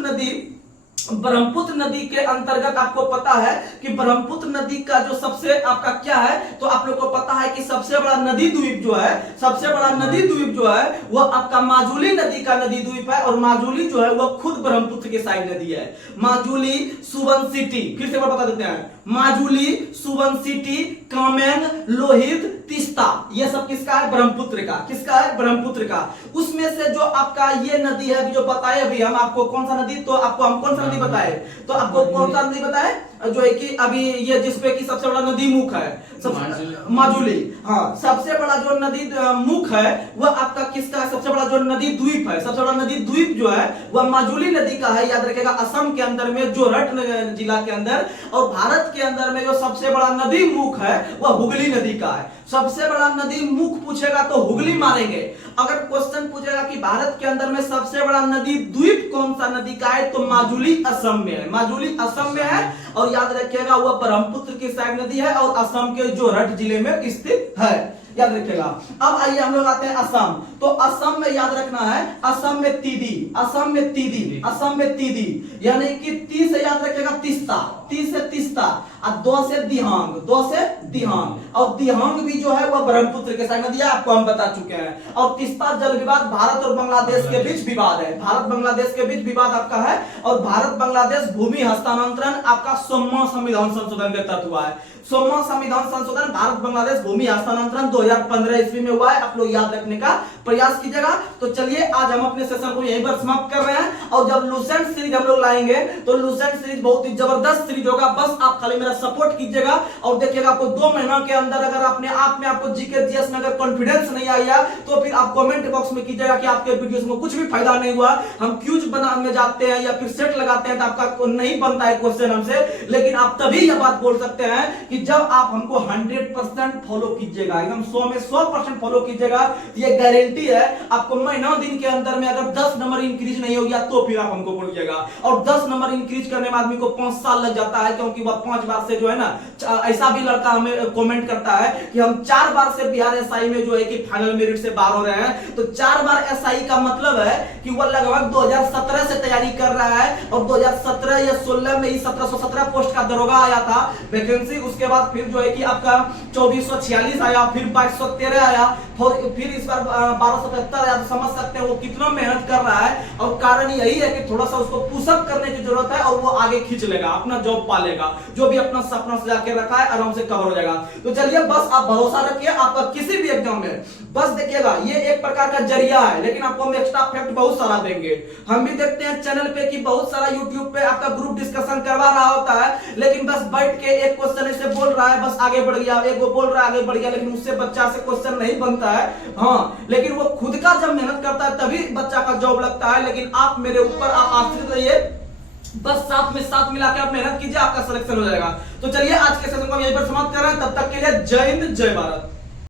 नदी के अंतर्गत आपको पता है कि ब्रह्मपुत्र नदी का जो सबसे आपका क्या है, तो आप लोग को पता है कि सबसे बड़ा नदी द्वीप जो है, सबसे बड़ा नदी द्वीप जो है वह आपका माजुली नदी का नदी द्वीप है। और माजुली जो है वह खुद ब्रह्मपुत्र की साइड नदी है। माजुली, सुबनसिटी, फिर से बता देते हैं, माजुली, सुबनसिटी, कामेंग, लोहित, तीस्ता, ये सब किसका है? ब्रह्मपुत्र का। किसका है? ब्रह्मपुत्र का। उसमें से जो आपका ये नदी है, अभी जो बताए अभी हम आपको कौन सा नदी, तो आपको हम कौन सा नदी बताए, तो आपको कौन सा नदी बताए जो है कि अभी ये जिसपे की सबसे बड़ा नदी मुख है, माजुली। हाँ, सबसे बड़ा जो नदी मुख है वह आपका किसका है? सबसे बड़ा जो नदी द्वीप है, सबसे बड़ा नदी द्वीप जो है वह माजुली नदी का है। याद रखिएगा, असम के अंदर में जोरहट जिला के अंदर, और भारत के अंदर में जो सबसे बड़ा नदी मुख है वह हुगली नदी का है। सबसे बड़ा नदी मुख पूछेगा तो हुगली मारेंगे। अगर क्वेश्चन पूछेगा कि भारत के अंदर में सबसे बड़ा नदी द्वीप कौन सा नदी का है, तो माजुली असम में है। माजुली असम में है, और याद रखिएगा वह ब्रह्मपुत्र की साइड नदी है और असम के जोरहट जिले में स्थित है। याद रखिएगा। अब आइए हम लोग आते हैं असम। तो असम में याद रखना है, असम में तीदी, असम में तीदी, असम में तीदी, यानी कि ती से याद रखिएगा तीस्ता, ती से तीस्ता, और दो से दिहांग, दो से दिहांग, और दिहांग भी जो है वह ब्रह्मपुत्र के साइड नदी है, आपको हम बता चुके हैं। और तीस्ता जल विवाद भारत और बांग्लादेश के बीच विवाद है, भारत बांग्लादेश के बीच विवाद आपका है। और भारत बांग्लादेश भूमि हस्तांतरण आपका 16वां संविधान संशोधन के तहत हुआ है। 16वां संविधान संशोधन भारत बांग्लादेश भूमि हस्तांतरण 2015 ईस्वी में हुआ है। आप लोग याद रखने का प्रयास कीजिएगा। तो चलिए आज हम अपने सेशन को यहीं पर समाप्त कर रहे हैं, और जब लूसेंट सीरीज हम लोग लाएंगे तो लूसेंट सीरीज बहुत ही जबरदस्त सीरीज होगा। बस आप खाली मेरा सपोर्ट कीजिएगा और देखिएगा आपको 2 महीनों के अंदर अगर अपने आप में आपको जीके जीएस में अगर कॉन्फिडेंस नहीं आया तो फिर आप कमेंट बॉक्स में कीजिएगा कि आपके वीडियोस में कुछ भी फायदा नहीं हुआ। हम क्यूज बनाने जाते हैं या फिर सेट लगाते हैं तो आपका नहीं बनता है क्वेश्चन हमसे, लेकिन आप तभी यह बात बोल सकते हैं कि जब आप हमको 100% फॉलो कीजिएगा, एकदम 100 में 100% फॉलो कीजिएगा। ये गारंटी है आपको महीनों दिन के अंदर में अगर 10 नंबर इंक्रीज नहीं हो गया तो फिर आप हमको बोलिएगा। और 10 नंबर इंक्रीज करने में आदमी को 5 साल लग जाता है, क्योंकि वह 5 बार से जो है ना, ऐसा भी लड़का हमें कमेंट करता है कि हम 4 बार से बिहार एसआई में जो है कि फाइनल मेरिट से बाहर हो रहे हैं। तो 4 बार एसआई का मतलब है कि वह लगभग 2017 से तैयारी कर रहा है, और 2017 या 16 में ही 1717 पोस्ट का दरोगा आया था वैकेंसी। उसके बाद फिर जो है कि आपका 2446 आया, फिर 2213 आया, फिर इस बार 1277 आया। समझ सकते हैं वो कितना मेहनत कर रहा है, और कारण यही है कि थोड़ा सा उसको पुशअप करने की जरूरत है, और वो आगे खींच लेगा, अपना जॉब पा लेगा। जो भी अपना सपना सजा के रखा है आराम से कवर हो जाएगा। तो चलिए बस आप भरोसा रखिए, आपका किसी भी एग्जाम में बस देखिएगा ये एक प्रकार का जरिया है, लेकिन आपको हम एक्स्ट्रा फैक्ट बहुत सारा देंगे। हम भी देखते हैं चैनल पे कि बहुत सारा यूट्यूब पे आपका ग्रुप डिस्कशन करवा रहा होता है, लेकिन बस बैठ के एक क्वेश्चन ऐसे बोल रहा है, बस आगे बढ़ गया, एक वो बोल रहा है आगे बढ़ गया, लेकिन उससे बच्चा से क्वेश्चन नहीं बनता है। हाँ, लेकिन वो खुद का जब मेहनत करता है तभी बच्चा का जॉब लगता है। लेकिन आप मेरे ऊपर आप आश्रित रहिए, बस साथ में साथ मिला के आप मेहनत कीजिए, आपका सिलेक्शन हो जाएगा। तो चलिए आज के सेशन को हम यहीं पर समाप्त कर रहे हैं। तब तक के लिए जय हिंद, जय भारत।